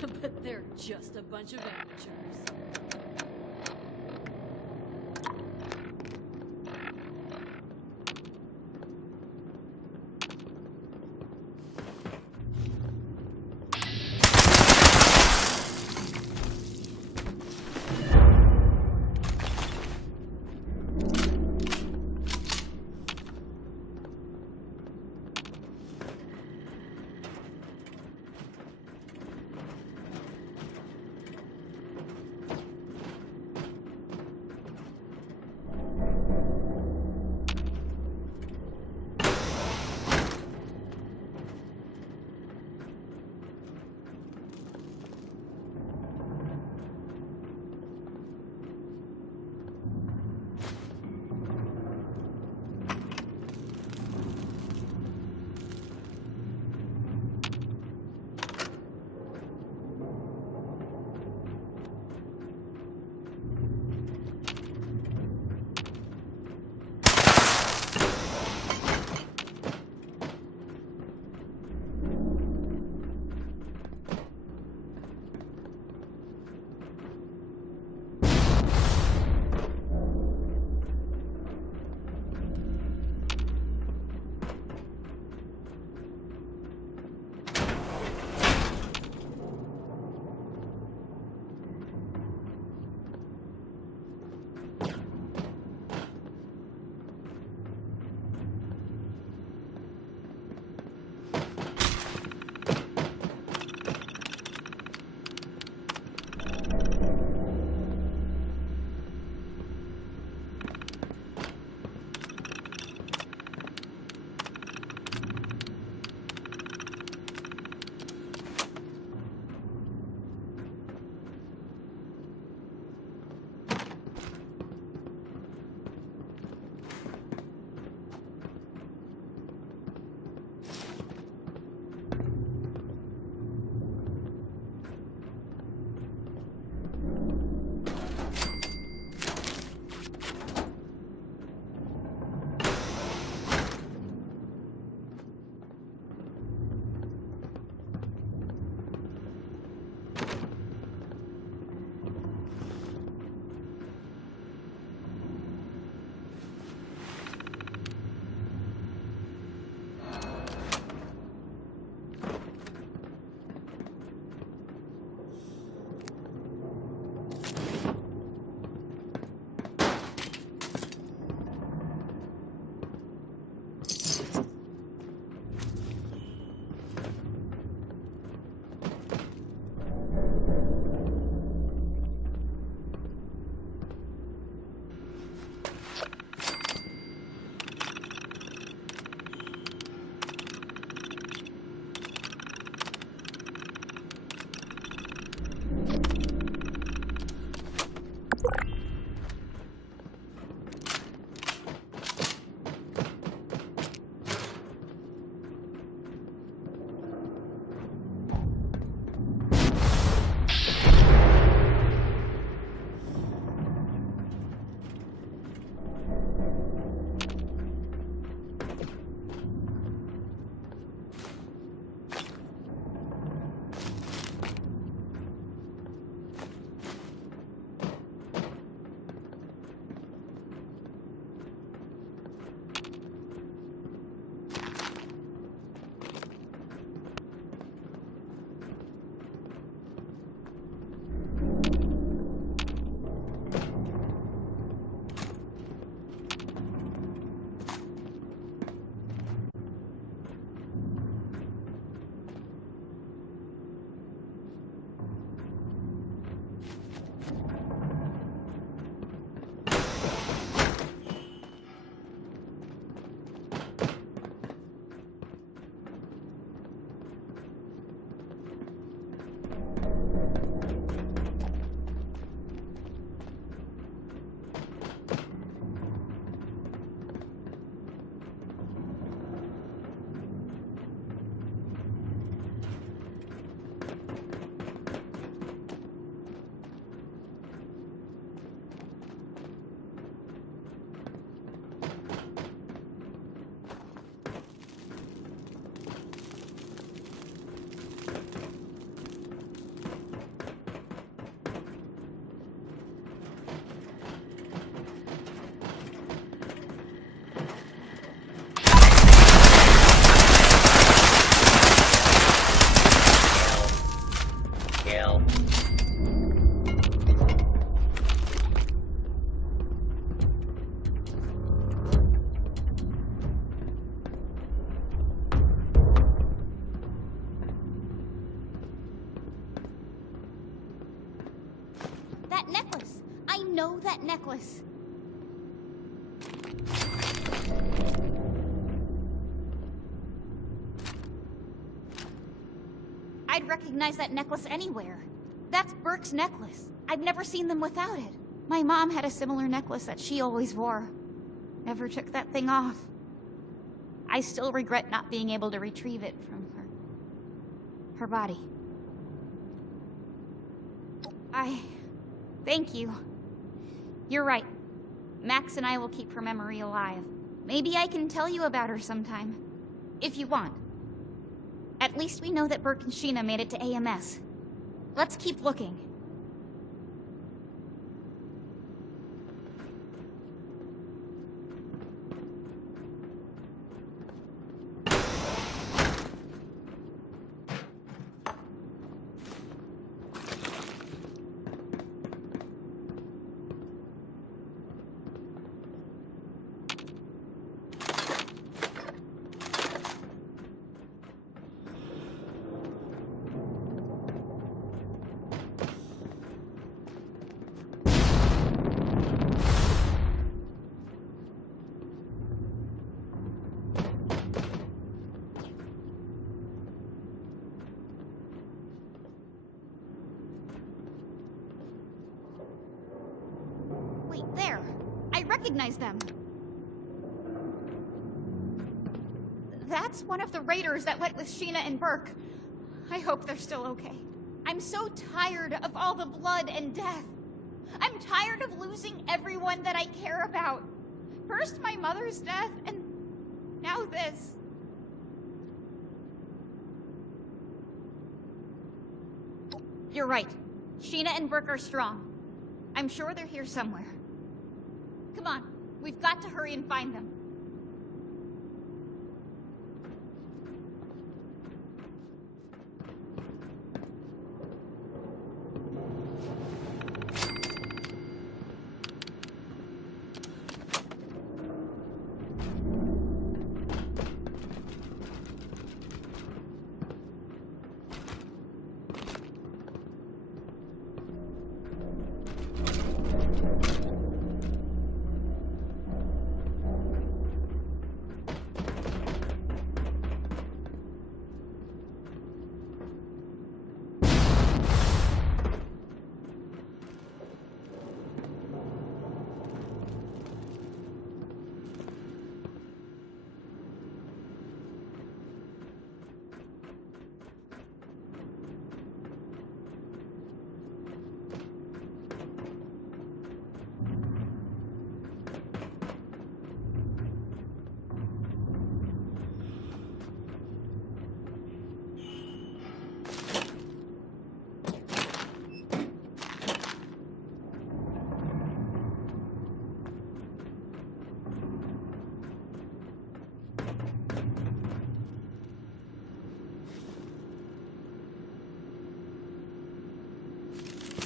but they're just a bunch of amateurs. kill. That necklace! I know that necklace! I'd recognize that necklace anywhere. That's Burke's necklace. I've never seen them without it. My mom had a similar necklace that she always wore. Never took that thing off. I still regret not being able to retrieve it from her body. Thank you. You're right. Max and I will keep her memory alive. Maybe I can tell you about her sometime. If you want. At least we know that Burke and Sheena made it to AMS. Let's keep looking. Wait, there. I recognize them. That's one of the raiders that went with Sheena and Burke. I hope they're still okay. I'm so tired of all the blood and death. I'm tired of losing everyone that I care about. First my mother's death, and now this. You're right. Sheena and Burke are strong. I'm sure they're here somewhere. Come on, we've got to hurry and find them.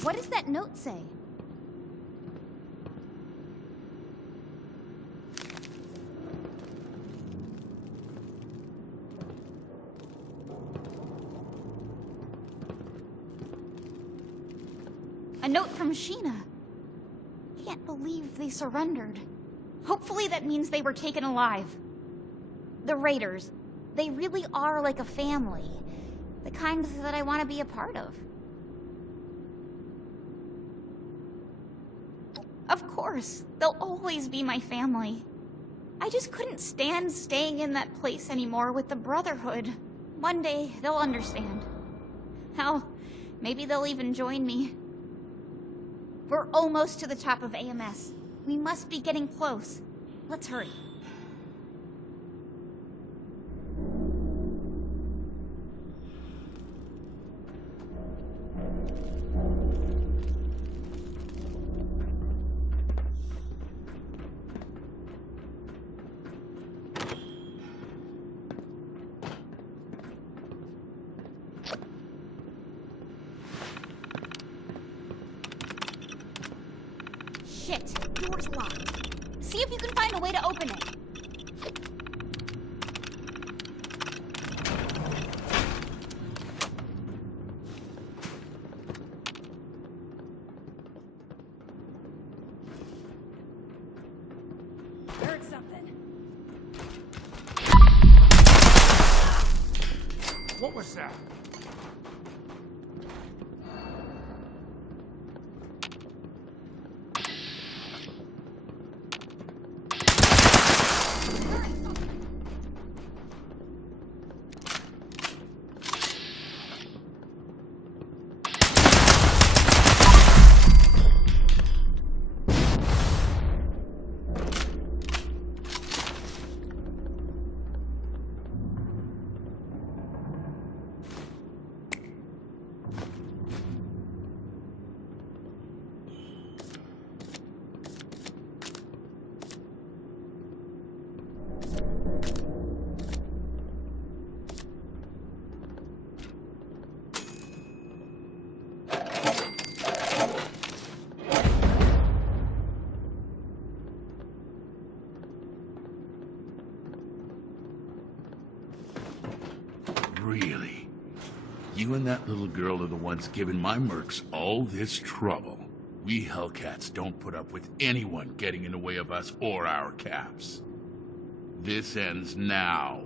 What does that note say? A note from Sheena. Can't believe they surrendered. Hopefully that means they were taken alive. The Raiders, they really are like a family. The kind that I want to be a part of. Of course, they'll always be my family. I just couldn't stand staying in that place anymore with the Brotherhood. One day, they'll understand. Hell, maybe they'll even join me. We're almost to the top of AMS. We must be getting close. Let's hurry. Shit, door's locked. See if you can find a way to open it. Heard something. What was that? Really? You and that little girl are the ones giving my mercs all this trouble. We Hellcats don't put up with anyone getting in the way of us or our caps. This ends now.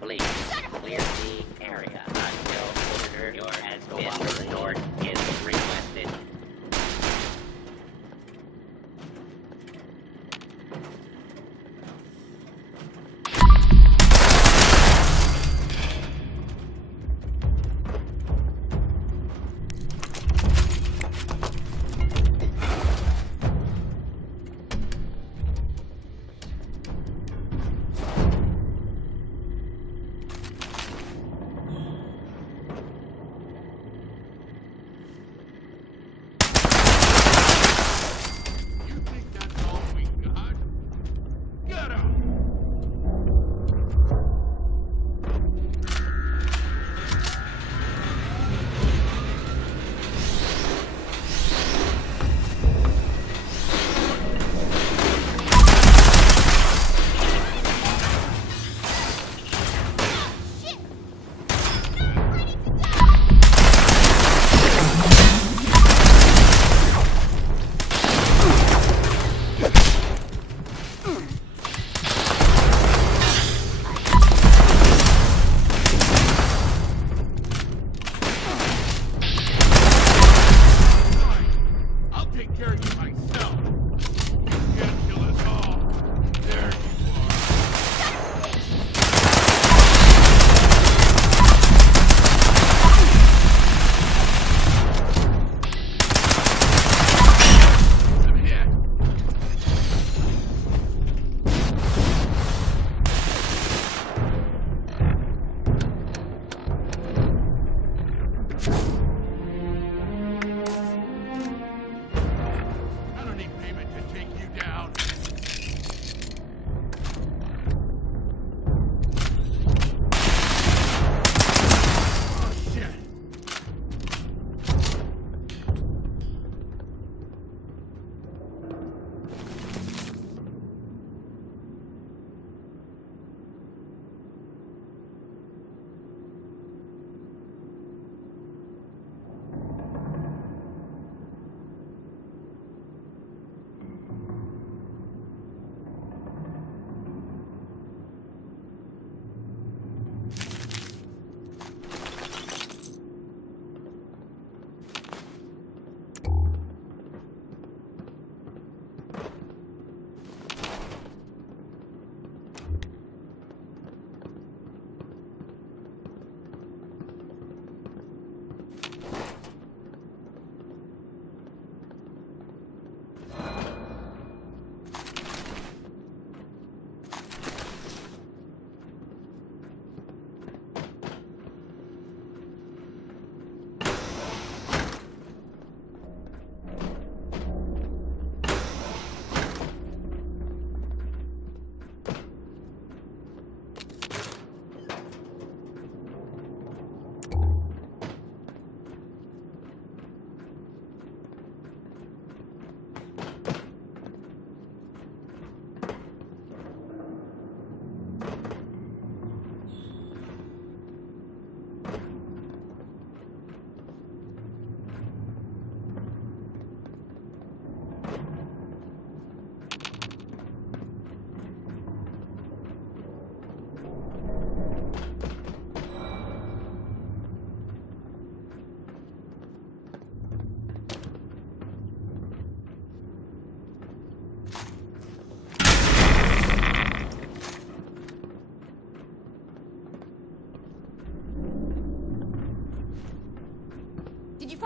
Please clear the area until order has been restored is requested.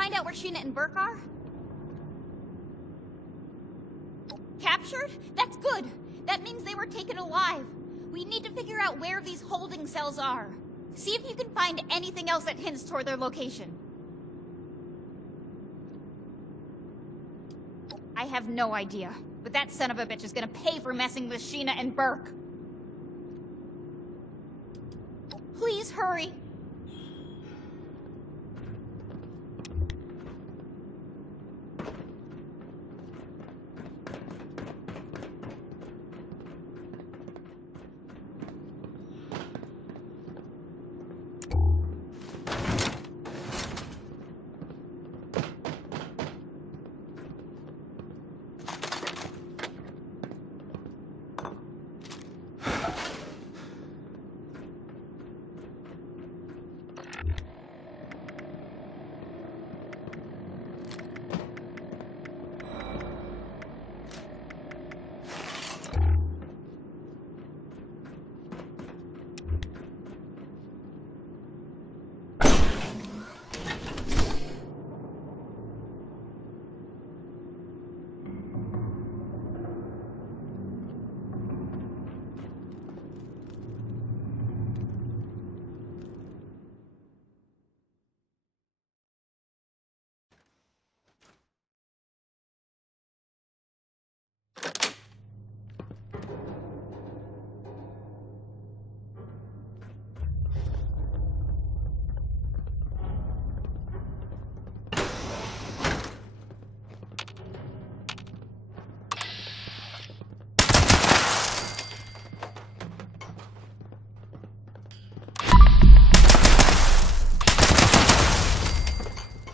find out where Sheena and Burke are? Captured? That's good. That means they were taken alive. We need to figure out where these holding cells are. See if you can find anything else that hints toward their location. I have no idea, but that son of a bitch is gonna pay for messing with Sheena and Burke. Please hurry.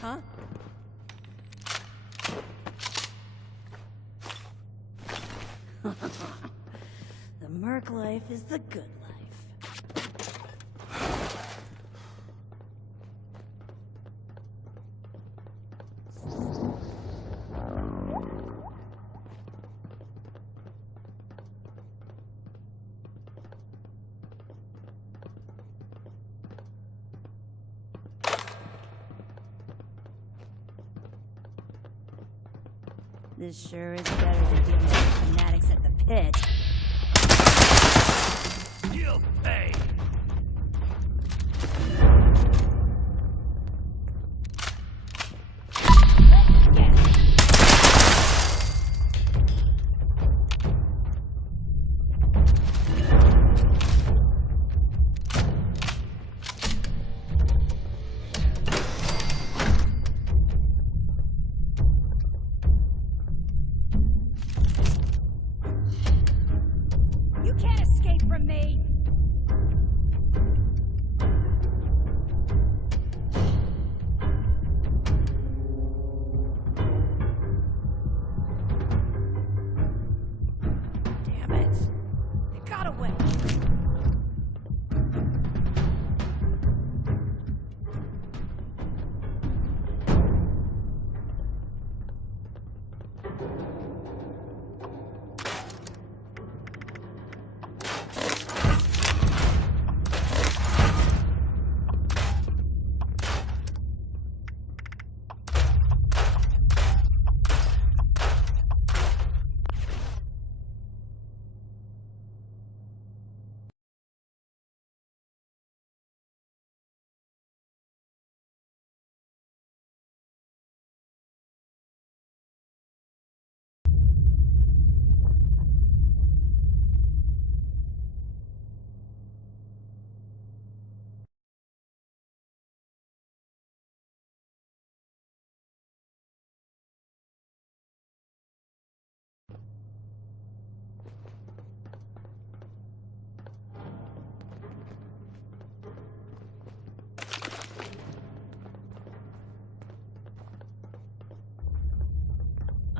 Huh? The Merc life is the good life. This sure is better than dealing with fanatics at the pit. You'll pay! You can't escape from me! Damn it! They got away!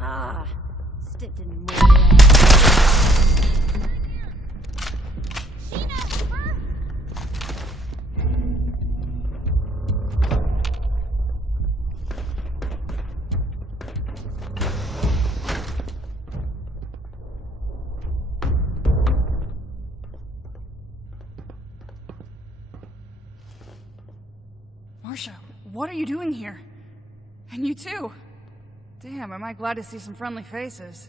Ah, stepped in more Marsha, what are you doing here? And you too. Damn, am I glad to see some friendly faces.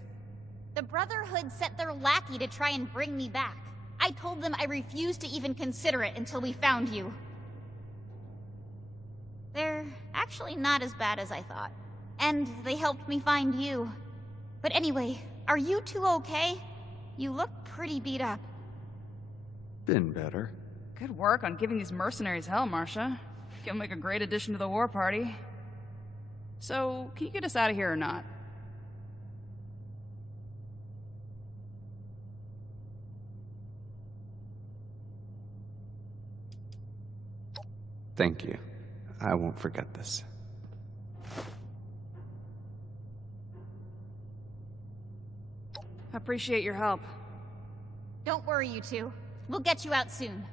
The Brotherhood sent their lackey to try and bring me back. I told them I refused to even consider it until we found you. They're actually not as bad as I thought. And they helped me find you. But anyway, are you two okay? You look pretty beat up. Been better. Good work on giving these mercenaries hell, Marcia. You'll make a great addition to the war party. So, can you get us out of here or not? Thank you. I won't forget this. Appreciate your help. Don't worry, you two. We'll get you out soon.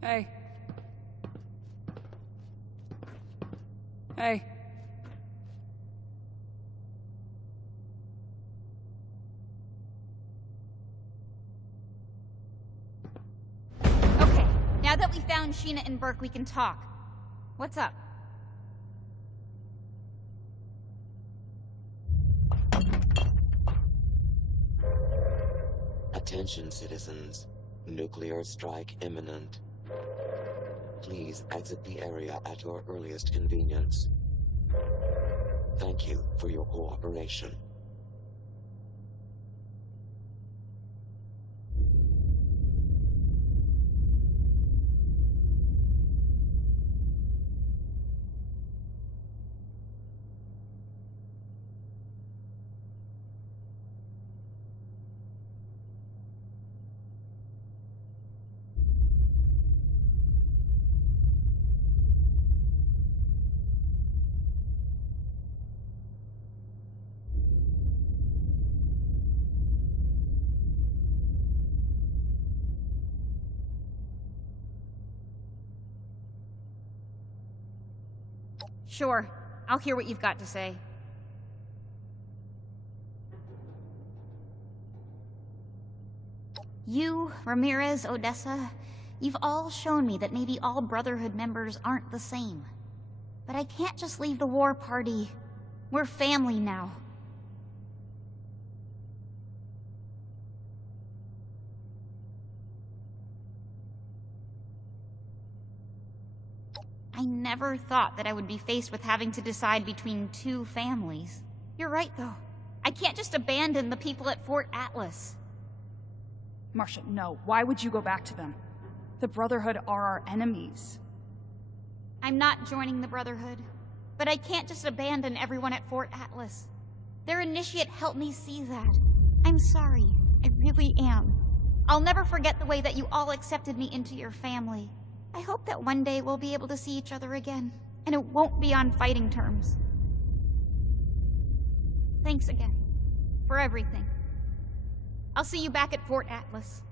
Hey. Hey. Okay, now that we found Sheena and Burke, we can talk. What's up? Attention, citizens. Nuclear strike imminent. Please exit the area at your earliest convenience. Thank you for your cooperation. Sure, I'll hear what you've got to say. You, Ramirez, Odessa, you've all shown me that maybe all Brotherhood members aren't the same. But I can't just leave the war party. We're family now. I never thought that I would be faced with having to decide between two families. You're right, though. I can't just abandon the people at Fort Atlas. Marcia, no. Why would you go back to them? The Brotherhood are our enemies. I'm not joining the Brotherhood, but I can't just abandon everyone at Fort Atlas. Their initiate helped me see that. I'm sorry. I really am. I'll never forget the way that you all accepted me into your family. I hope that one day we'll be able to see each other again, and it won't be on fighting terms. Thanks again, for everything. I'll see you back at Fort Atlas.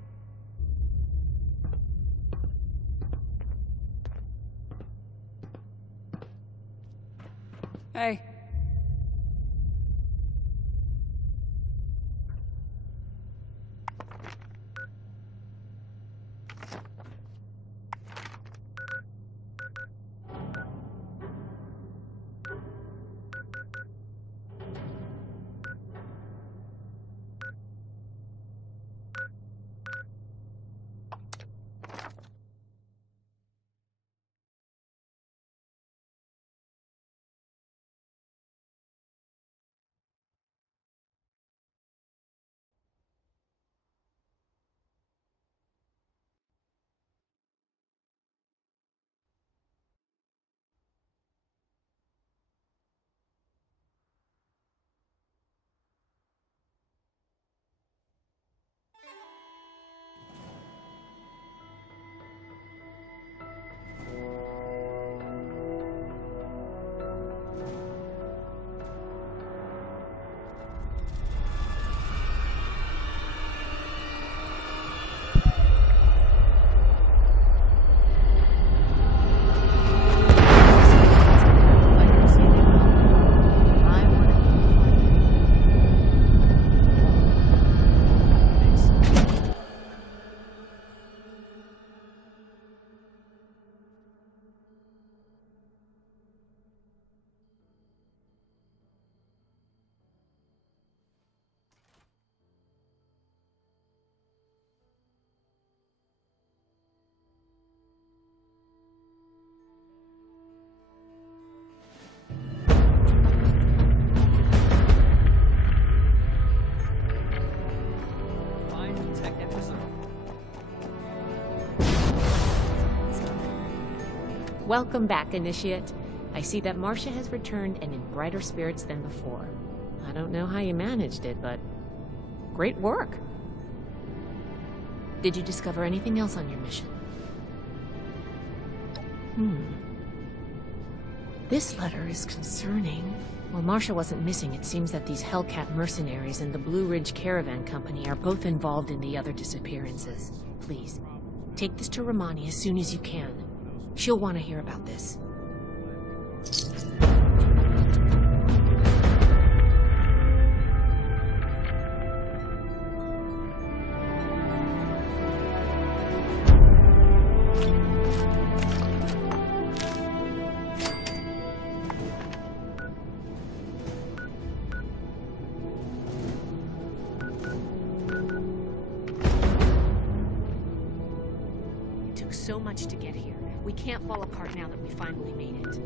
Hey. Welcome back, Initiate. I see that Marcia has returned and in brighter spirits than before. I don't know how you managed it, but great work. Did you discover anything else on your mission? This letter is concerning. While Marcia wasn't missing, it seems that these Hellcat mercenaries and the Blue Ridge Caravan Company are both involved in the other disappearances. Please, take this to Romani as soon as you can. She'll want to hear about this. So much to get here. We can't fall apart now that we finally made it.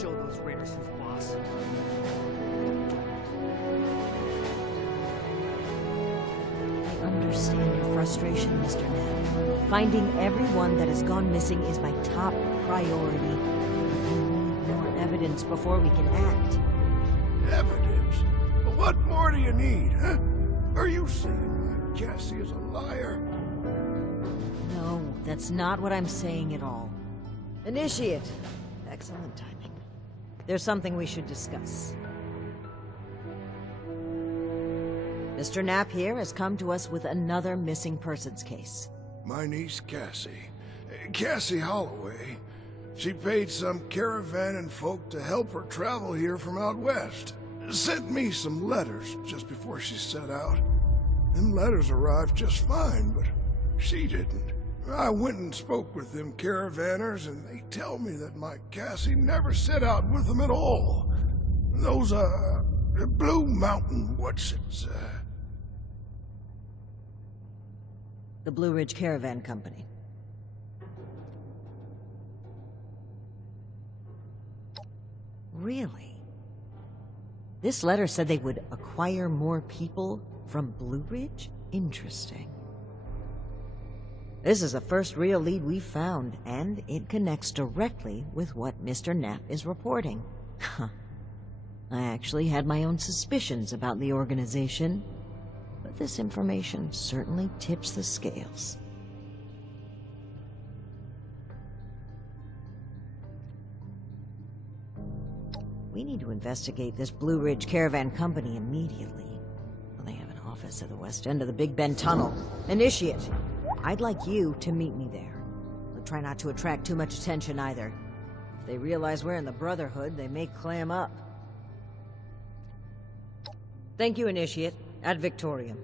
Show those raiders who's boss. I understand your frustration, Mr. Knapp. Finding everyone that has gone missing is my top priority. We need more evidence before we can act. Evidence? Well, what more do you need, huh? Are you saying my Cassie is a liar? No, that's not what I'm saying at all. Initiate. Excellent timing. There's something we should discuss. Mr. Knapp here has come to us with another missing persons case. My niece Cassie. Cassie Holloway. She paid some caravan and folk to help her travel here from out west. Sent me some letters just before she set out. Them letters arrived just fine, but she didn't. I went and spoke with them caravanners, and they tell me that my Cassie never set out with them at all. Those, Blue Mountain what's-its, The Blue Ridge Caravan Company. Really? This letter said they would acquire more people from Blue Ridge? Interesting. This is the first real lead we've found, and it connects directly with what Mr. Knapp is reporting. I actually had my own suspicions about the organization, but this information certainly tips the scales. We need to investigate this Blue Ridge Caravan Company immediately. Well, they have an office at the west end of the Big Bend Tunnel. Initiate! I'd like you to meet me there. But try not to attract too much attention either. If they realize we're in the Brotherhood, they may clam up. Thank you, Initiate. Ad Victoriam.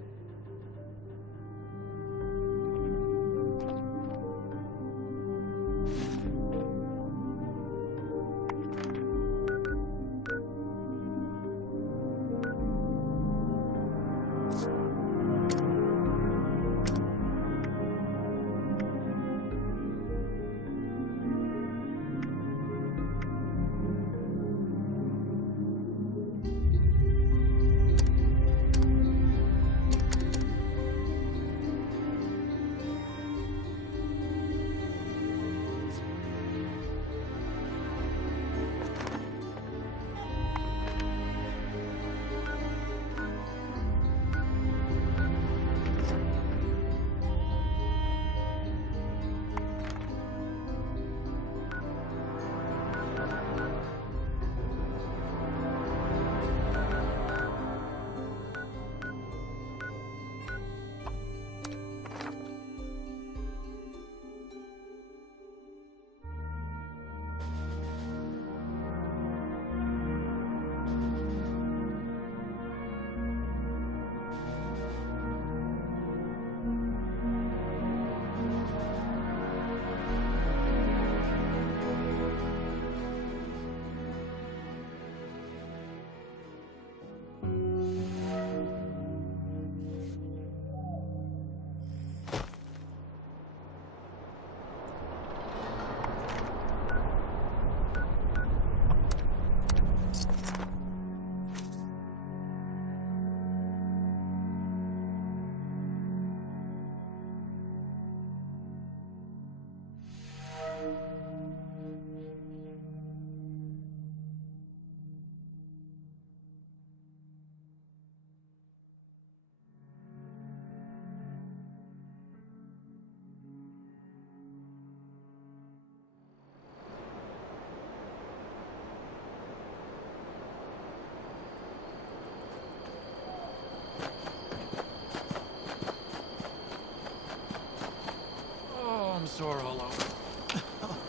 sore all over.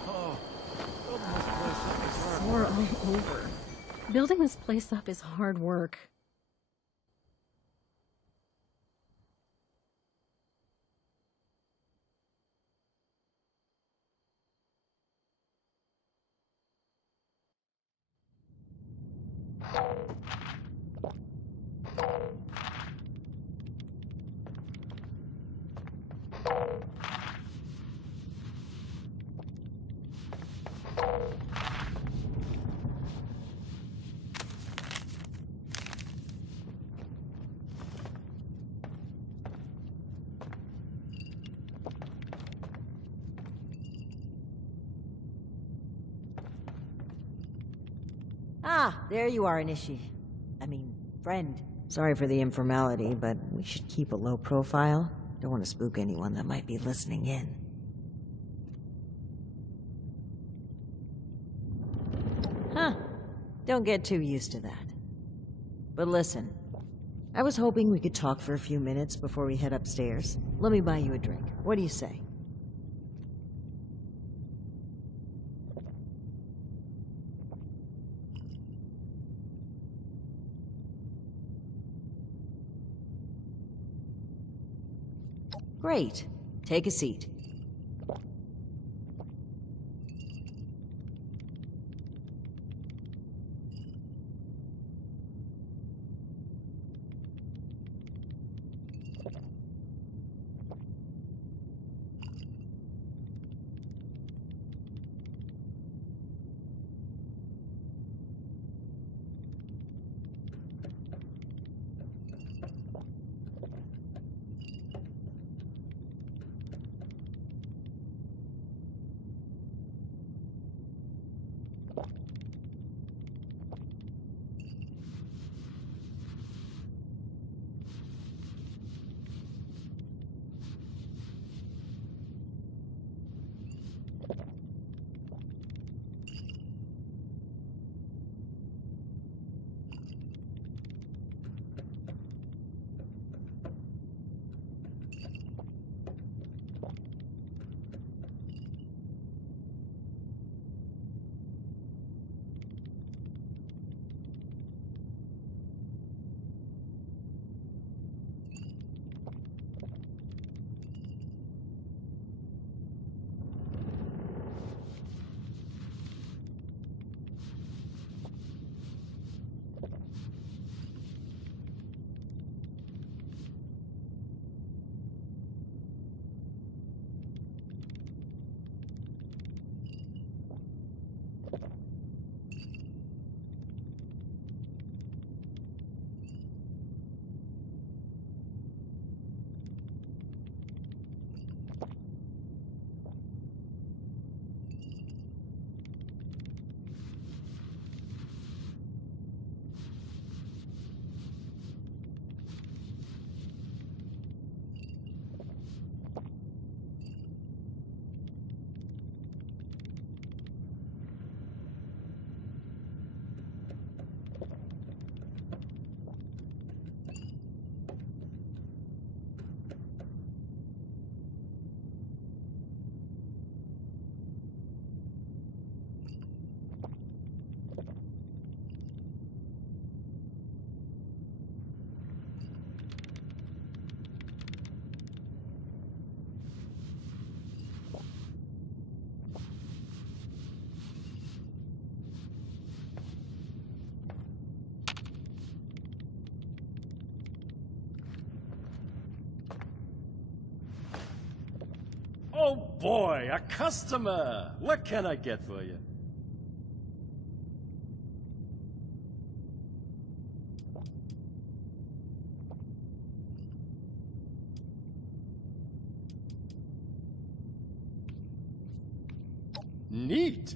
Oh, building this place up is hard Sore work. all over. Building this place up is hard work. Ah, there you are, Inishi. I mean, friend. Sorry for the informality, but we should keep a low profile. Don't want to spook anyone that might be listening in. Huh. Don't get too used to that. But listen, I was hoping we could talk for a few minutes before we head upstairs. Let me buy you a drink. What do you say? Great. Take a seat. Oh boy, a customer! What can I get for you? Neat!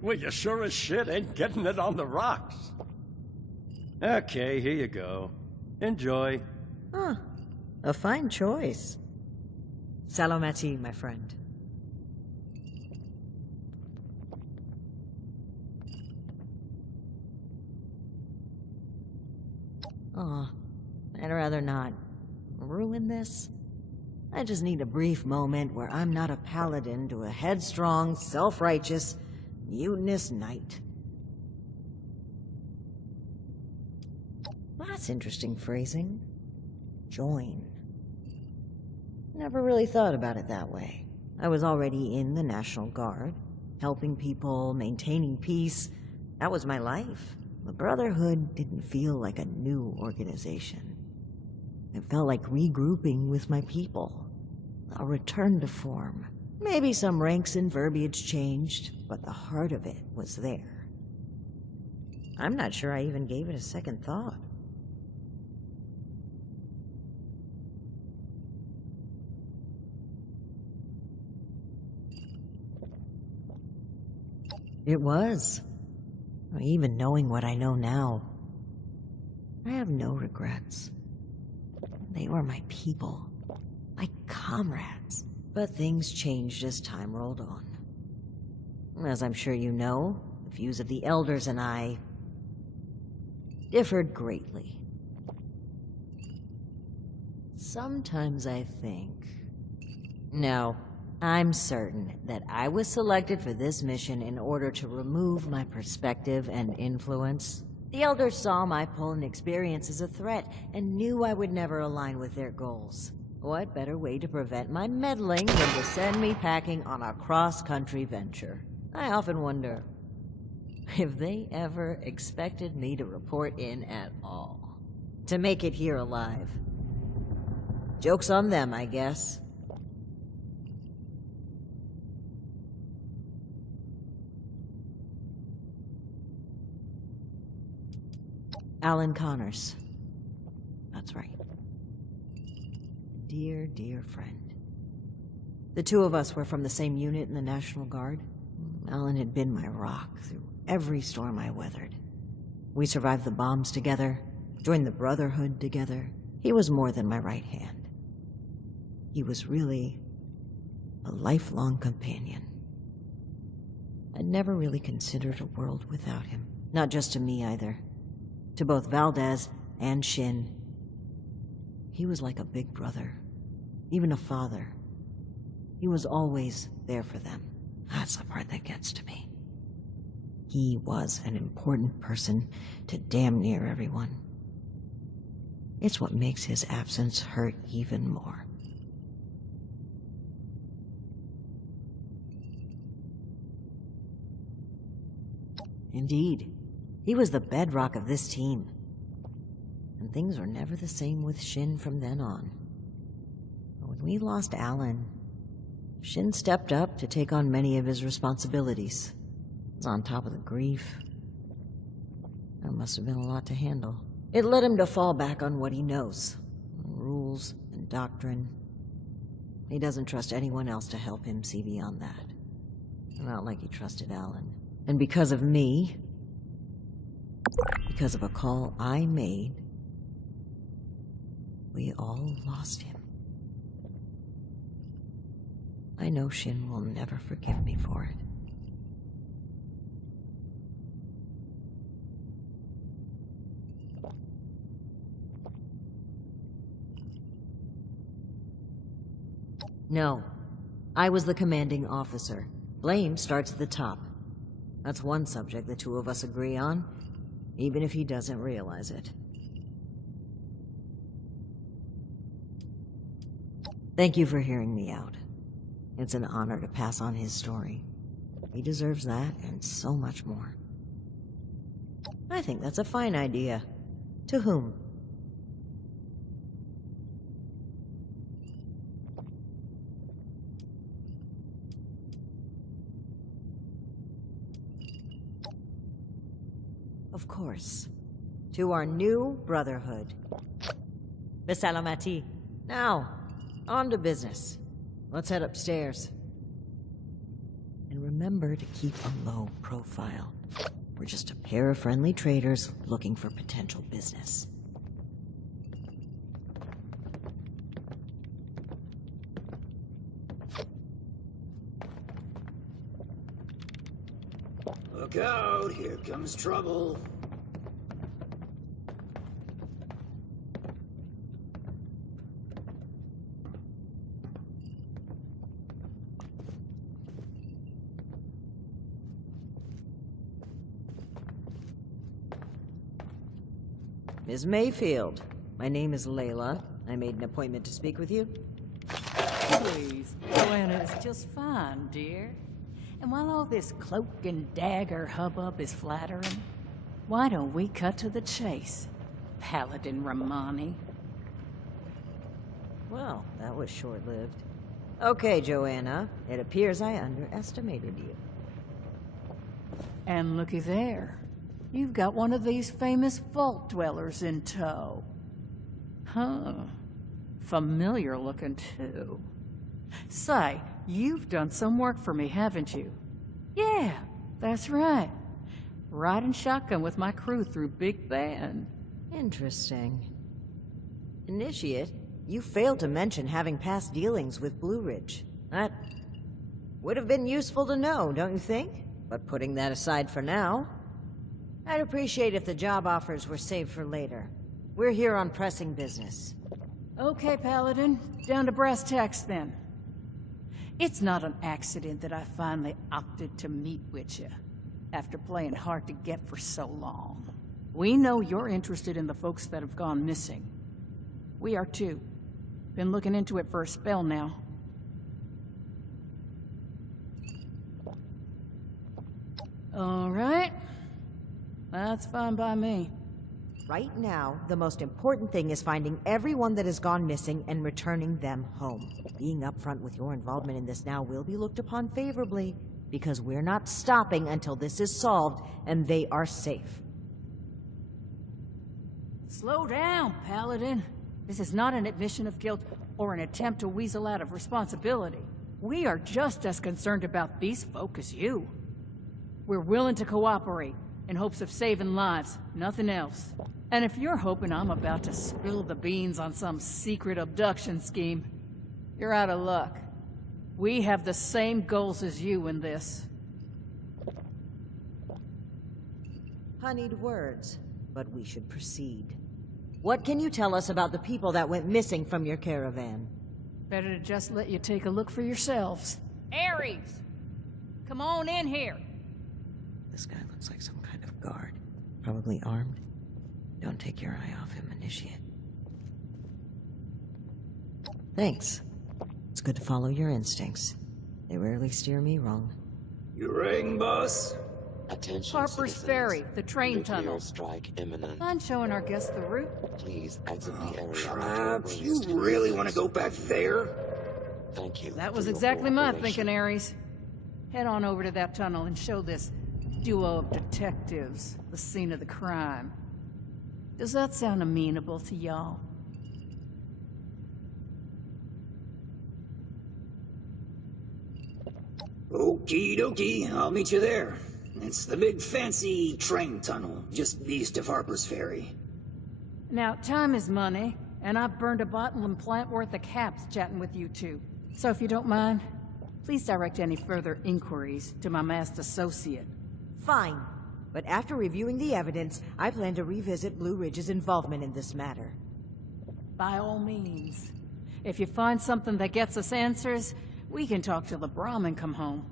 Well, you sure as shit ain't getting it on the rocks. Okay, here you go. Enjoy. Huh. A fine choice. Salomati, my friend. Aw, I'd rather not ruin this. I just need a brief moment where I'm not a paladin to a headstrong, self-righteous, mutinous knight. That's interesting phrasing. Join. Never really thought about it that way. I was already in the National Guard, helping people, maintaining peace. That was my life. The Brotherhood didn't feel like a new organization. It felt like regrouping with my people. A return to form. Maybe some ranks and verbiage changed, but the heart of it was there. I'm not sure I even gave it a second thought. It was. Even knowing what I know now, I have no regrets. They were my people, my comrades. But things changed as time rolled on. As I'm sure you know, the views of the Elders and I differed greatly. Sometimes I think... No, I'm certain that I was selected for this mission in order to remove my perspective and influence. The Elders saw my pull and experience as a threat and knew I would never align with their goals. What better way to prevent my meddling than to send me packing on a cross-country venture? I often wonder if they ever expected me to report in at all. To make it here alive. Joke's on them, I guess. Alan Connors. That's right. Dear, dear friend. The two of us were from the same unit in the National Guard. Alan had been my rock through every storm I weathered. We survived the bombs together, joined the Brotherhood together. He was more than my right hand. He was really a lifelong companion. I'd never really considered a world without him. Not just to me either. To both Valdez and Shin. He was like a big brother, even a father. He was always there for them. That's the part that gets to me. He was an important person to damn near everyone. It's what makes his absence hurt even more. Indeed. He was the bedrock of this team. And things were never the same with Shin from then on. But when we lost Alan, Shin stepped up to take on many of his responsibilities. He was on top of the grief. That must have been a lot to handle. It led him to fall back on what he knows. Rules and doctrine. He doesn't trust anyone else to help him see beyond that. Not like he trusted Alan. And because of me, because of a call I made, we all lost him. I know Shin will never forgive me for it. No, I was the commanding officer. Blame starts at the top. That's one subject the two of us agree on, even if he doesn't realize it. Thank you for hearing me out. It's an honor to pass on his story. He deserves that and so much more. I think that's a fine idea. To whom? Of course. To our new Brotherhood. Bisalamati. Now, on to business. Let's head upstairs. And remember to keep a low profile. We're just a pair of friendly traders looking for potential business. Look out, here comes trouble. Ms. Mayfield, my name is Layla. I made an appointment to speak with you. Please, Joanna is just fine, dear. And while all this cloak and dagger hubbub is flattering, why don't we cut to the chase, Paladin Romani? Well, that was short-lived. Okay, Joanna. It appears I underestimated you. And looky there. You've got one of these famous vault dwellers in tow. Huh. Familiar looking, too. Say, you've done some work for me, haven't you? Yeah, that's right. Riding shotgun with my crew through Big Bend. Interesting. Initiate, you failed to mention having past dealings with Blue Ridge. That would have been useful to know, don't you think? But putting that aside for now, I'd appreciate if the job offers were saved for later. We're here on pressing business. Okay, Paladin. Down to brass tacks, then. It's not an accident that I finally opted to meet with you, after playing hard to get for so long. We know you're interested in the folks that have gone missing. We are too. Been looking into it for a spell now. All right. That's fine by me. Right now, the most important thing is finding everyone that has gone missing and returning them home. Being upfront with your involvement in this now will be looked upon favorably, because we're not stopping until this is solved and they are safe. Slow down, Paladin. This is not an admission of guilt or an attempt to weasel out of responsibility. We are just as concerned about these folk as you. We're willing to cooperate in hopes of saving lives, nothing else. And if you're hoping I'm about to spill the beans on some secret abduction scheme, you're out of luck. We have the same goals as you in this. Honeyed words, but we should proceed. What can you tell us about the people that went missing from your caravan? Better to just let you take a look for yourselves. Ares! Come on in here! This guy looks like some kind of guard. Probably armed. Don't take your eye off him, Initiate. Thanks. It's good to follow your instincts. They rarely steer me wrong. You ring, boss? Attention, Harper's citizens. Ferry, the train Nuclear tunnel. strike imminent. Mind showing our guests the route? Please exit the area. Crap, you really want to go back there? Thank you. That was for your exactly my cooperation. thinking, Ares. Head on over to that tunnel and show this duo of detectives the scene of the crime. Does that sound amenable to y'all? Okie dokie, I'll meet you there. It's the big fancy train tunnel, just east of Harper's Ferry. Now, time is money, and I've burned a bottle and plant worth of caps chatting with you two. So if you don't mind, please direct any further inquiries to my masked associate. Fine. But after reviewing the evidence, I plan to revisit Blue Ridge's involvement in this matter. By all means. If you find something that gets us answers, we can talk till the Brahmin come home.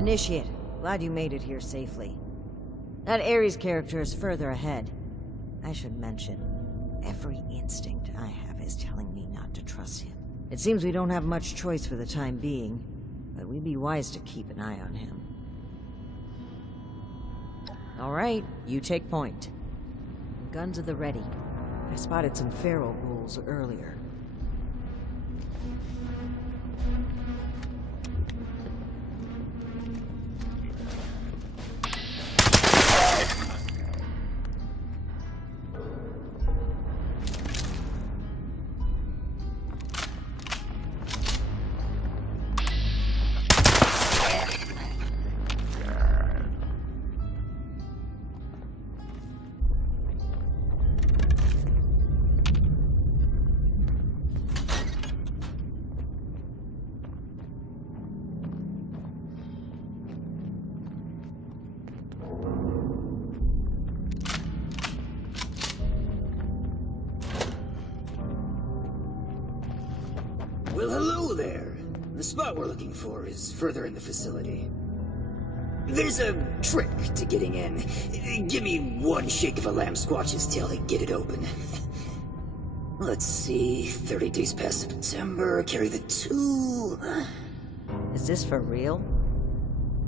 Initiate, glad you made it here safely. That Ares character is further ahead. I should mention, every instinct I have is telling me not to trust him. It seems we don't have much choice for the time being, but we'd be wise to keep an eye on him. All right, you take point. Guns at the ready. I spotted some feral ghouls earlier. Well, hello there. The spot we're looking for is further in the facility. There's a trick to getting in. Give me one shake of a lamb squatch's tail to get it open. Let's see, 30 days past September, carry the 2. Is this for real?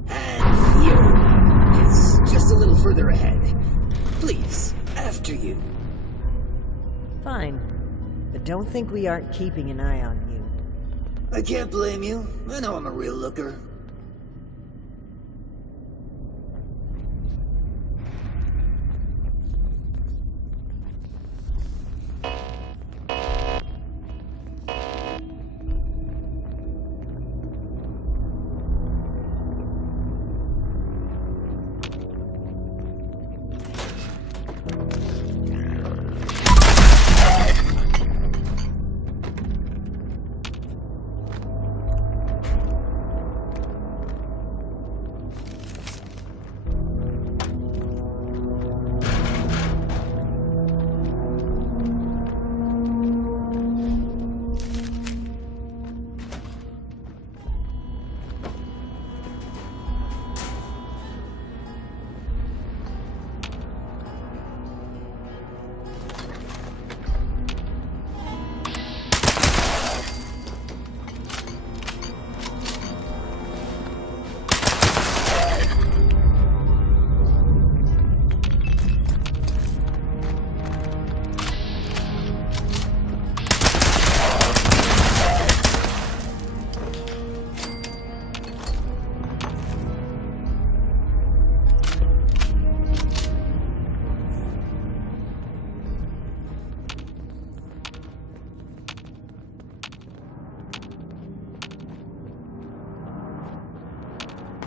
And here, it's just a little further ahead. Please, after you. Fine. But don't think we aren't keeping an eye on you. I can't blame you. I know I'm a real looker.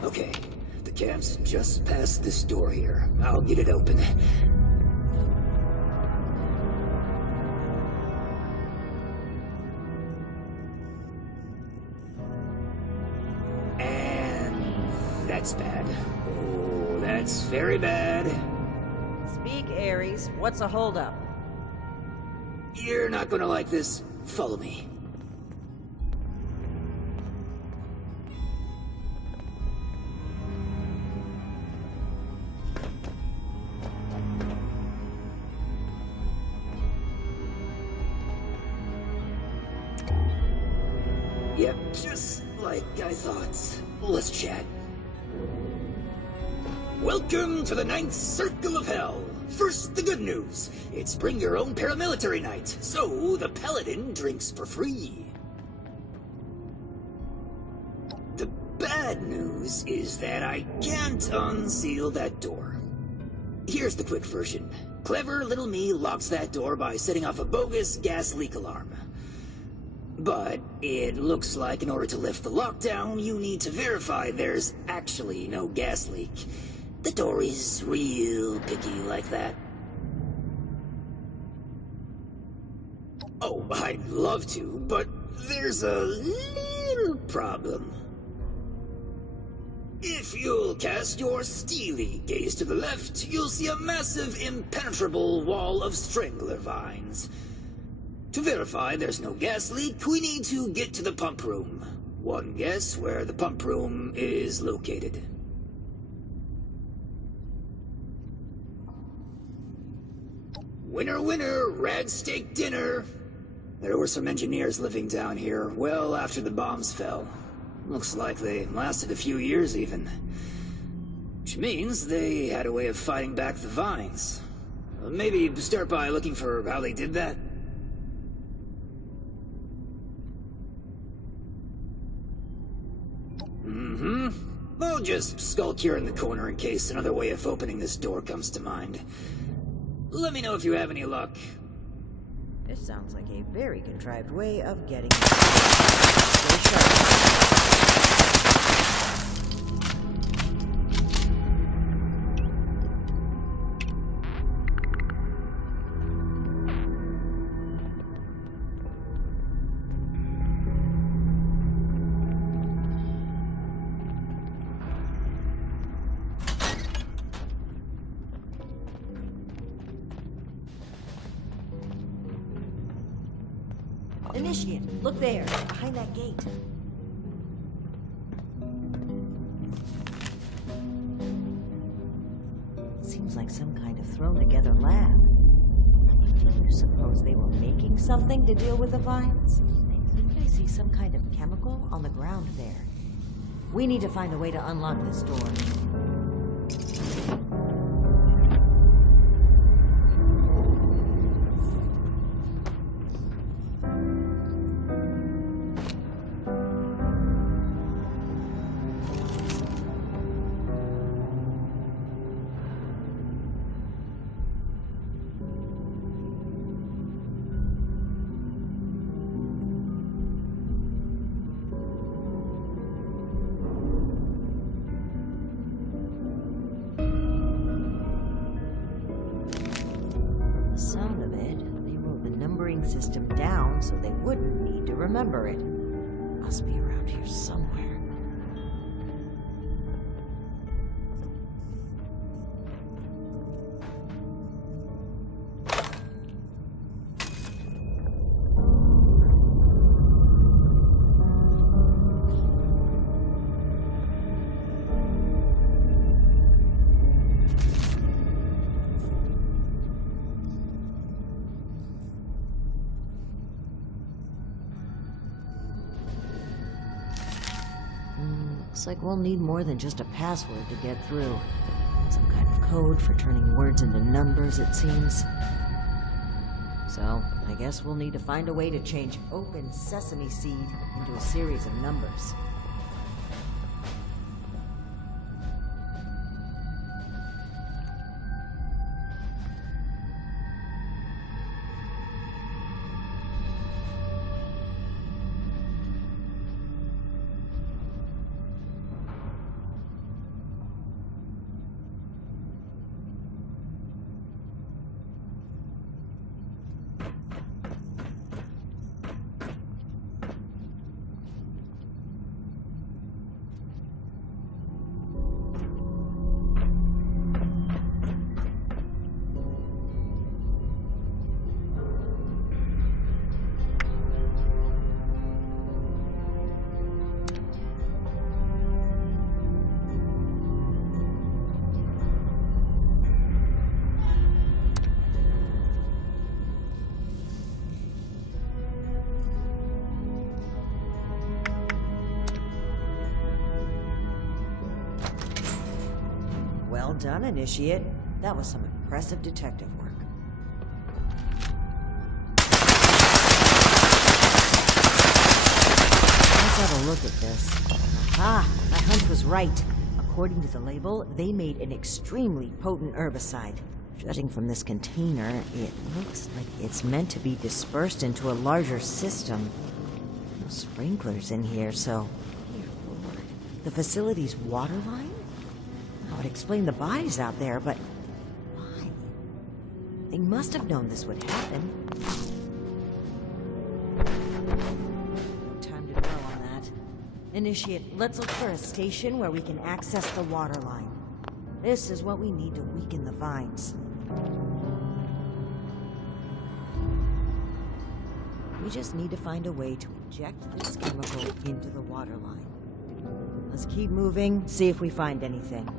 Okay, the camp's just past this door here. I'll get it open. And that's bad. Oh, that's very bad. Speak, Ares. What's a holdup? You're not gonna like this. Follow me. Yep, just like I thought. Let's chat. Welcome to the 9th Circle of Hell. First, the good news. It's bring your own paramilitary night, so the Paladin drinks for free. The bad news is that I can't unseal that door. Here's the quick version. Clever little me locks that door by setting off a bogus gas leak alarm. But it looks like in order to lift the lockdown, you need to verify there's actually no gas leak. The door is real picky like that. Oh, I'd love to, but there's a little problem. If you'll cast your steely gaze to the left, you'll see a massive, impenetrable wall of strangler vines. To verify there's no gas leak, we need to get to the pump room. One guess where the pump room is located. Winner, winner, rad steak dinner. There were some engineers living down here well after the bombs fell. Looks like they lasted a few years even. Which means they had a way of fighting back the vines. Maybe start by looking for how they did that. I'll just skulk here in the corner in case another way of opening this door comes to mind. Let me know if you have any luck. This sounds like a very contrived way of getting... Stay sharp. Initiate, look there, behind that gate. Seems like some kind of thrown-together lab. Do you suppose they were making something to deal with the vines? I think I see some kind of chemical on the ground there. We need to find a way to unlock this door. System down so they wouldn't need to remember it. Must be around here somewhere. Looks like we'll need more than just a password to get through. Some kind of code for turning words into numbers, it seems. So, I guess we'll need to find a way to change open sesame seed into a series of numbers. Well done, Initiate. That was some impressive detective work. Let's have a look at this. Aha! My hunch was right. According to the label, they made an extremely potent herbicide. Judging from this container, it looks like it's meant to be dispersed into a larger system. No sprinklers in here, so... Dear Lord. The facility's water line? I would explain the bodies out there, but why? They must have known this would happen. No time to dwell on that. Initiate, let's look for a station where we can access the water line. This is what we need to weaken the vines. We just need to find a way to inject this chemical into the water line. Let's keep moving, see if we find anything.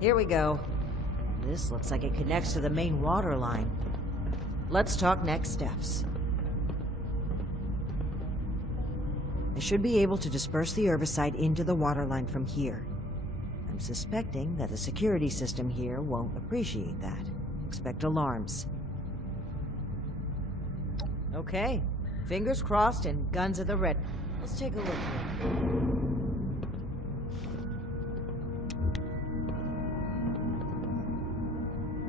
Here we go. This looks like it connects to the main water line. Let's talk next steps. I should be able to disperse the herbicide into the water line from here. I'm suspecting that the security system here won't appreciate that. Expect alarms. Okay. Fingers crossed and guns at the ready. Let's take a look here.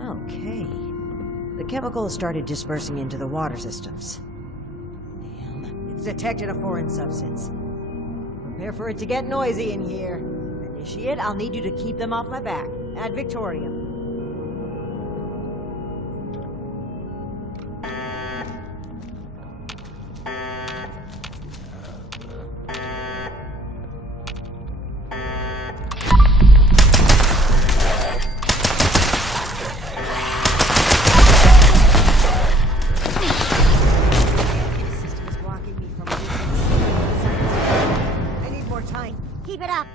Okay. The chemical has started dispersing into the water systems. Damn, it's detected a foreign substance. Prepare for it to get noisy in here. Initiate, I'll need you to keep them off my back. Ad Victoriam. Keep it up.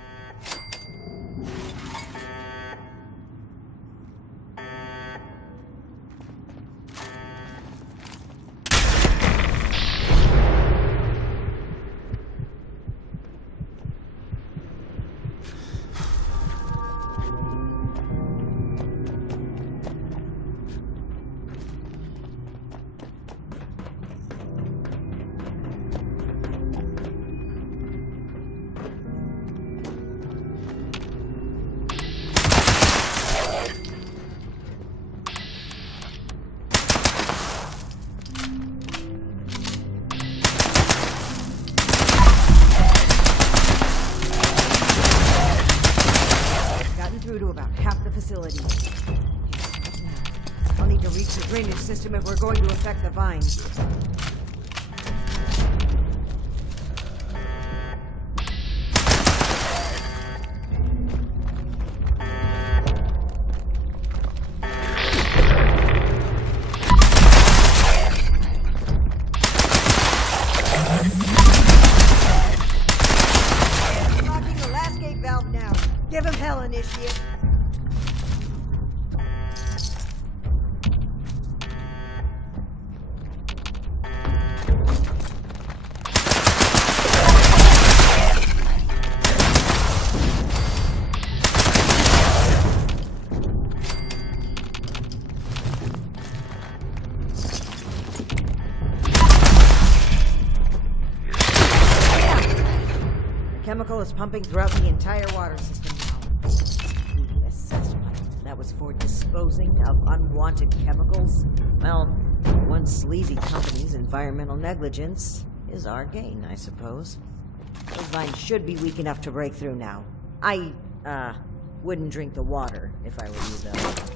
Through to about half the facility. I'll need to to reach the drainage system if we're going to affect the vines. Unlocking the last gate valve now. Give him hell, Initiate. Chemical is pumping throughout the entire water system now. The assessment that was for disposing of unwanted chemicals. Well, one sleazy company's environmental negligence is our gain, I suppose. Those vines should be weak enough to break through now. I, wouldn't drink the water if I were you, though.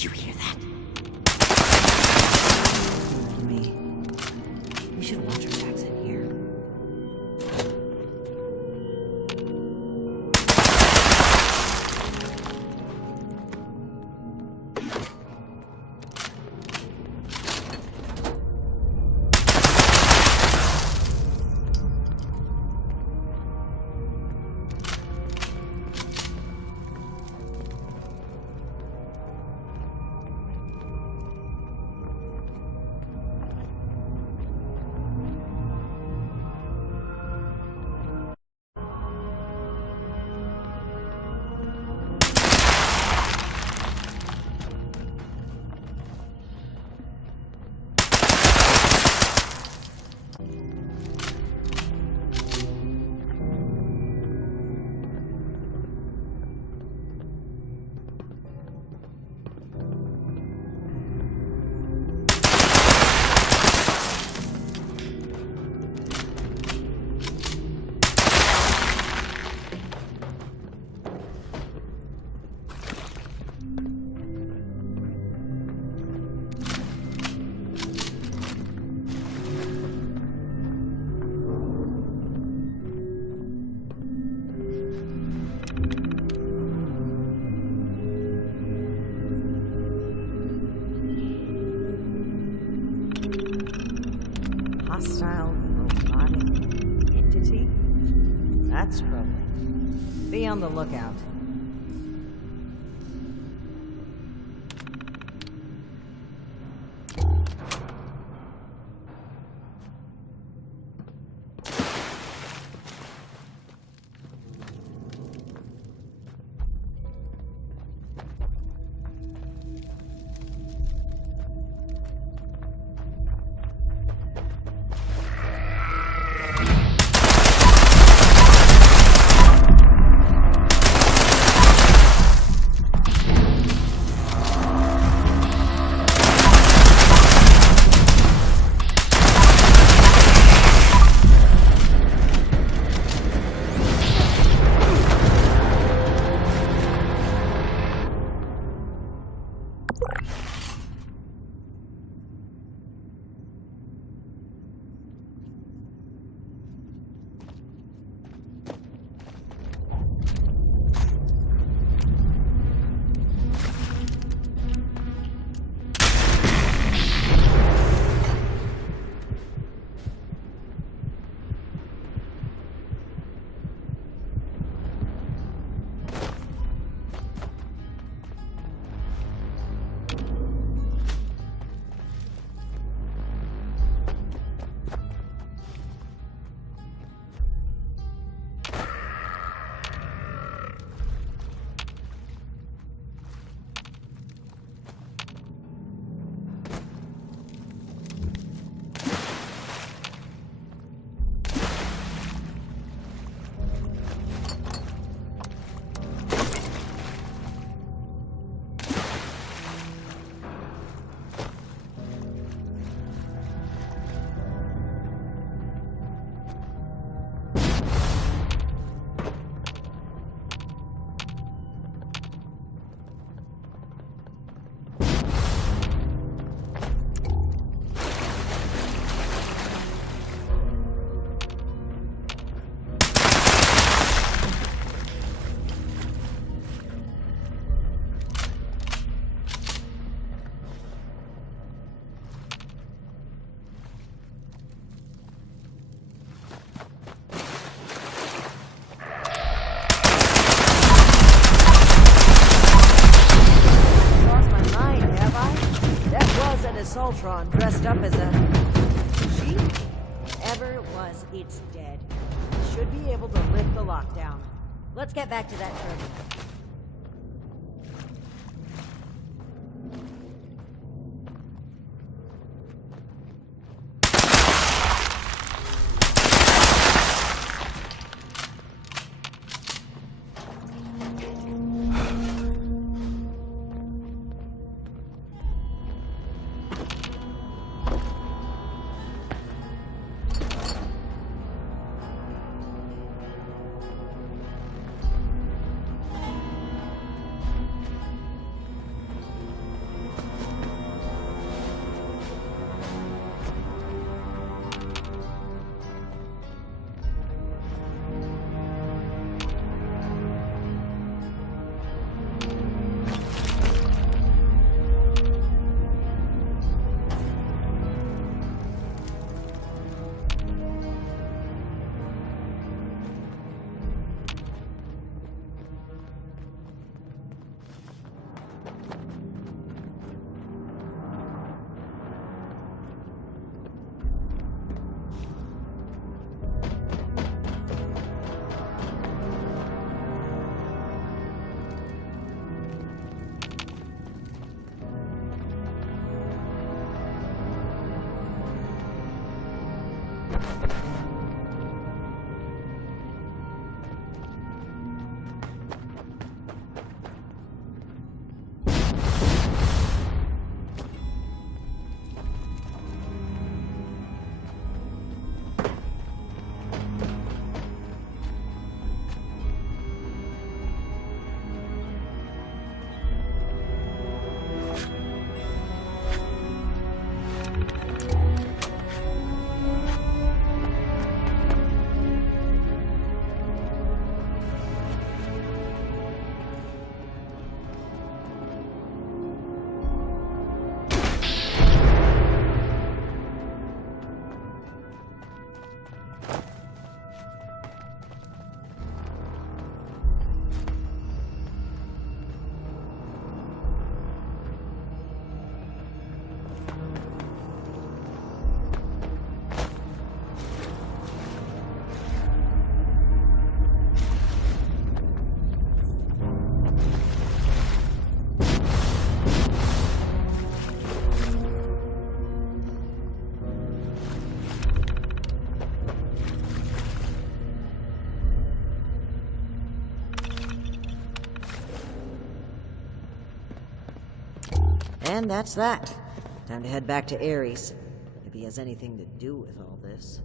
Did you hear that? Me. We should watch our backs in here. Hostile robotic entity? That's troubling. Be on the lookout. Assaultron dressed up as a sheep? Whatever it was, it's dead. Should be able to lift the lockdown. Let's get back to that terminal. And that's that. Time to head back to Ares, if he has anything to do with all this.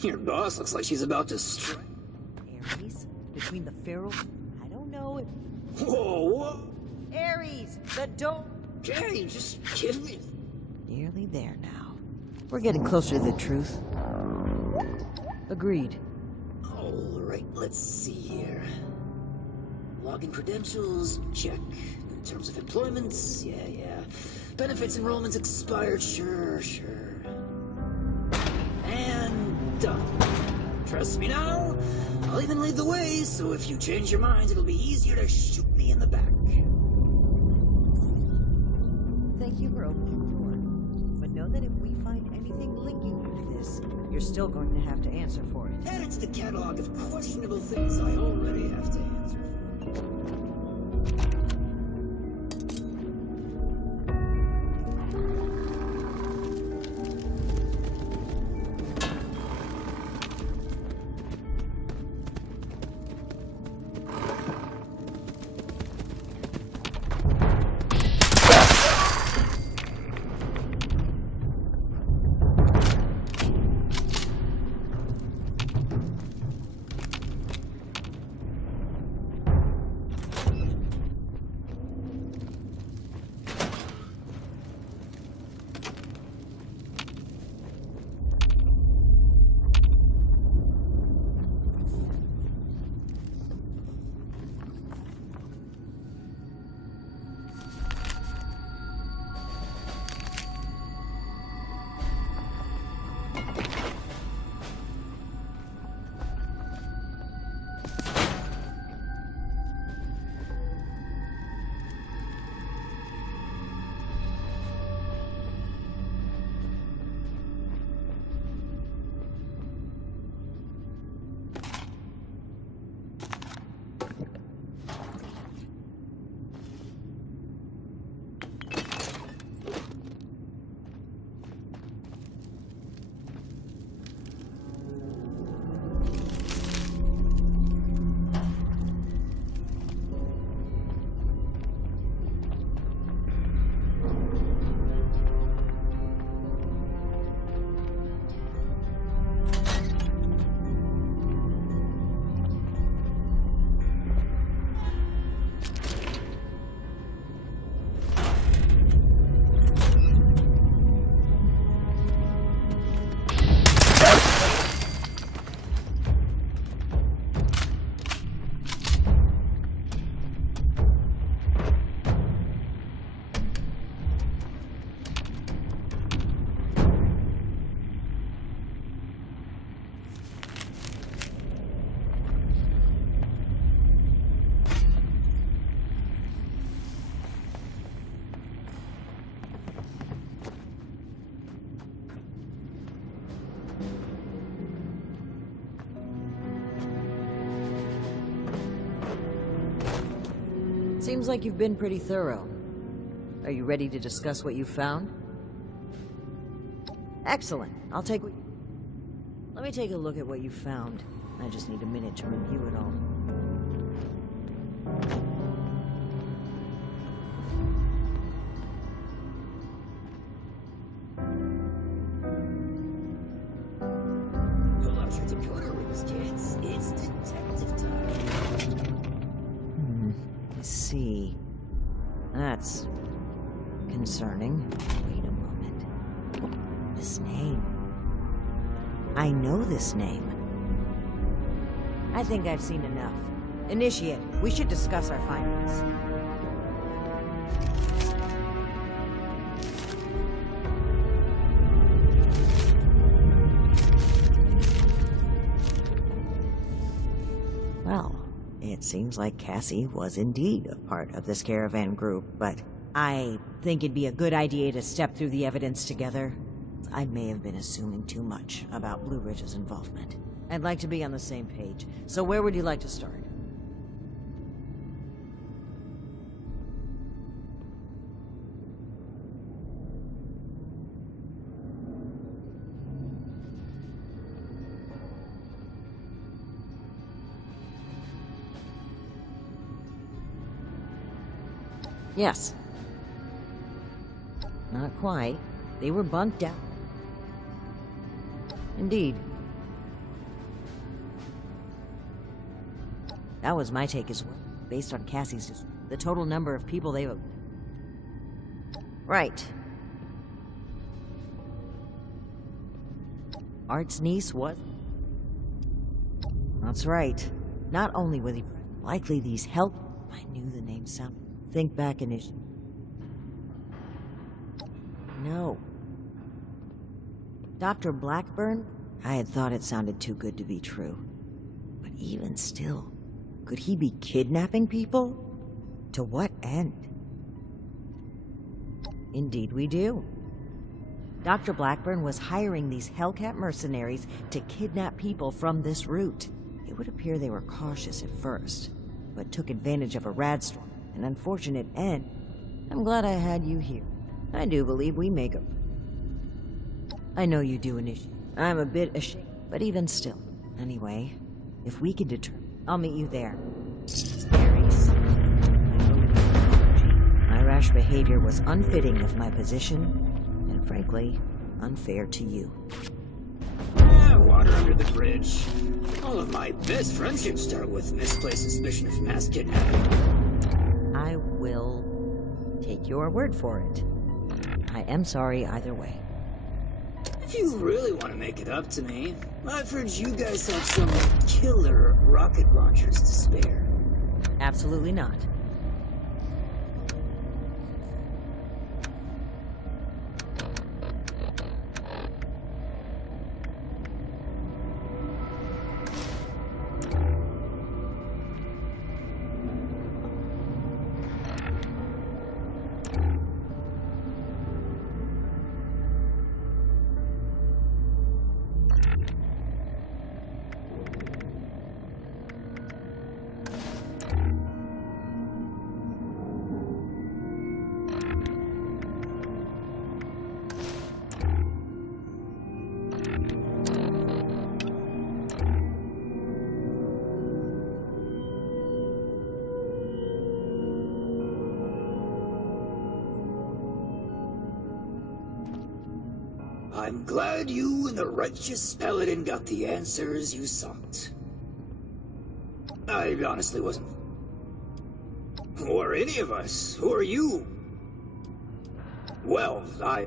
Your boss looks like she's about to strike. Ares? Between the ferals? I don't know if... Whoa, whoa! Ares! The door! Okay, just give me... Nearly there now. We're getting closer to the truth. Agreed. Alright, let's see here. Login credentials, check. Terms of employments, yeah. Benefits enrollments expired, sure. And done. Trust me now, I'll even lead the way, so if you change your mind, it'll be easier to shoot me in the back. Thank you for opening the door. But know that if we find anything linking you to this, you're still going to have to answer for it. Add it to the catalog of questionable things I already have to answer for. Seems like you've been pretty thorough. Are you ready to discuss what you've found? Excellent. Let me take a look at what you found. I just need a minute to review it all. Relax, kids. It's detective time. I see. That's concerning. Wait a moment. This name. I know this name. I think I've seen enough. Initiate, we should discuss our findings. Well, it seems like Cassie was indeed a part of this caravan group, but I think it'd be a good idea to step through the evidence together. I may have been assuming too much about Blue Ridge's involvement. I'd like to be on the same page, so where would you like to start? Yes. Not quite. They were bunked out. Indeed. That was my take as well, based on Cassie's the total number of people they've... Right. Art's niece was... That's right. Not only were they likely these help... I knew the name sound... Think back initially. No. Dr. Blackburn? I had thought it sounded too good to be true. But even still, could he be kidnapping people? To what end? Indeed we do. Dr. Blackburn was hiring these Hellcat mercenaries to kidnap people from this route. It would appear they were cautious at first, but took advantage of a radstorm. An unfortunate end. I'm glad I had you here. I do believe we make a... I know you do initiate. I'm a bit ashamed, but even still. Anyway, if we can determine... I'll meet you there. Ares. My rash behavior was unfitting of my position, and frankly, unfair to you. Water under the bridge. All of my best friendships start with misplaced suspicion of mass kidnapping. I will take your word for it. I am sorry either way. If you really want to make it up to me, I've heard you guys have some killer rocket launchers to spare. Absolutely not. I'm glad you and the righteous paladin got the answers you sought. I honestly wasn't... Who are any of us? Who are you? Well, I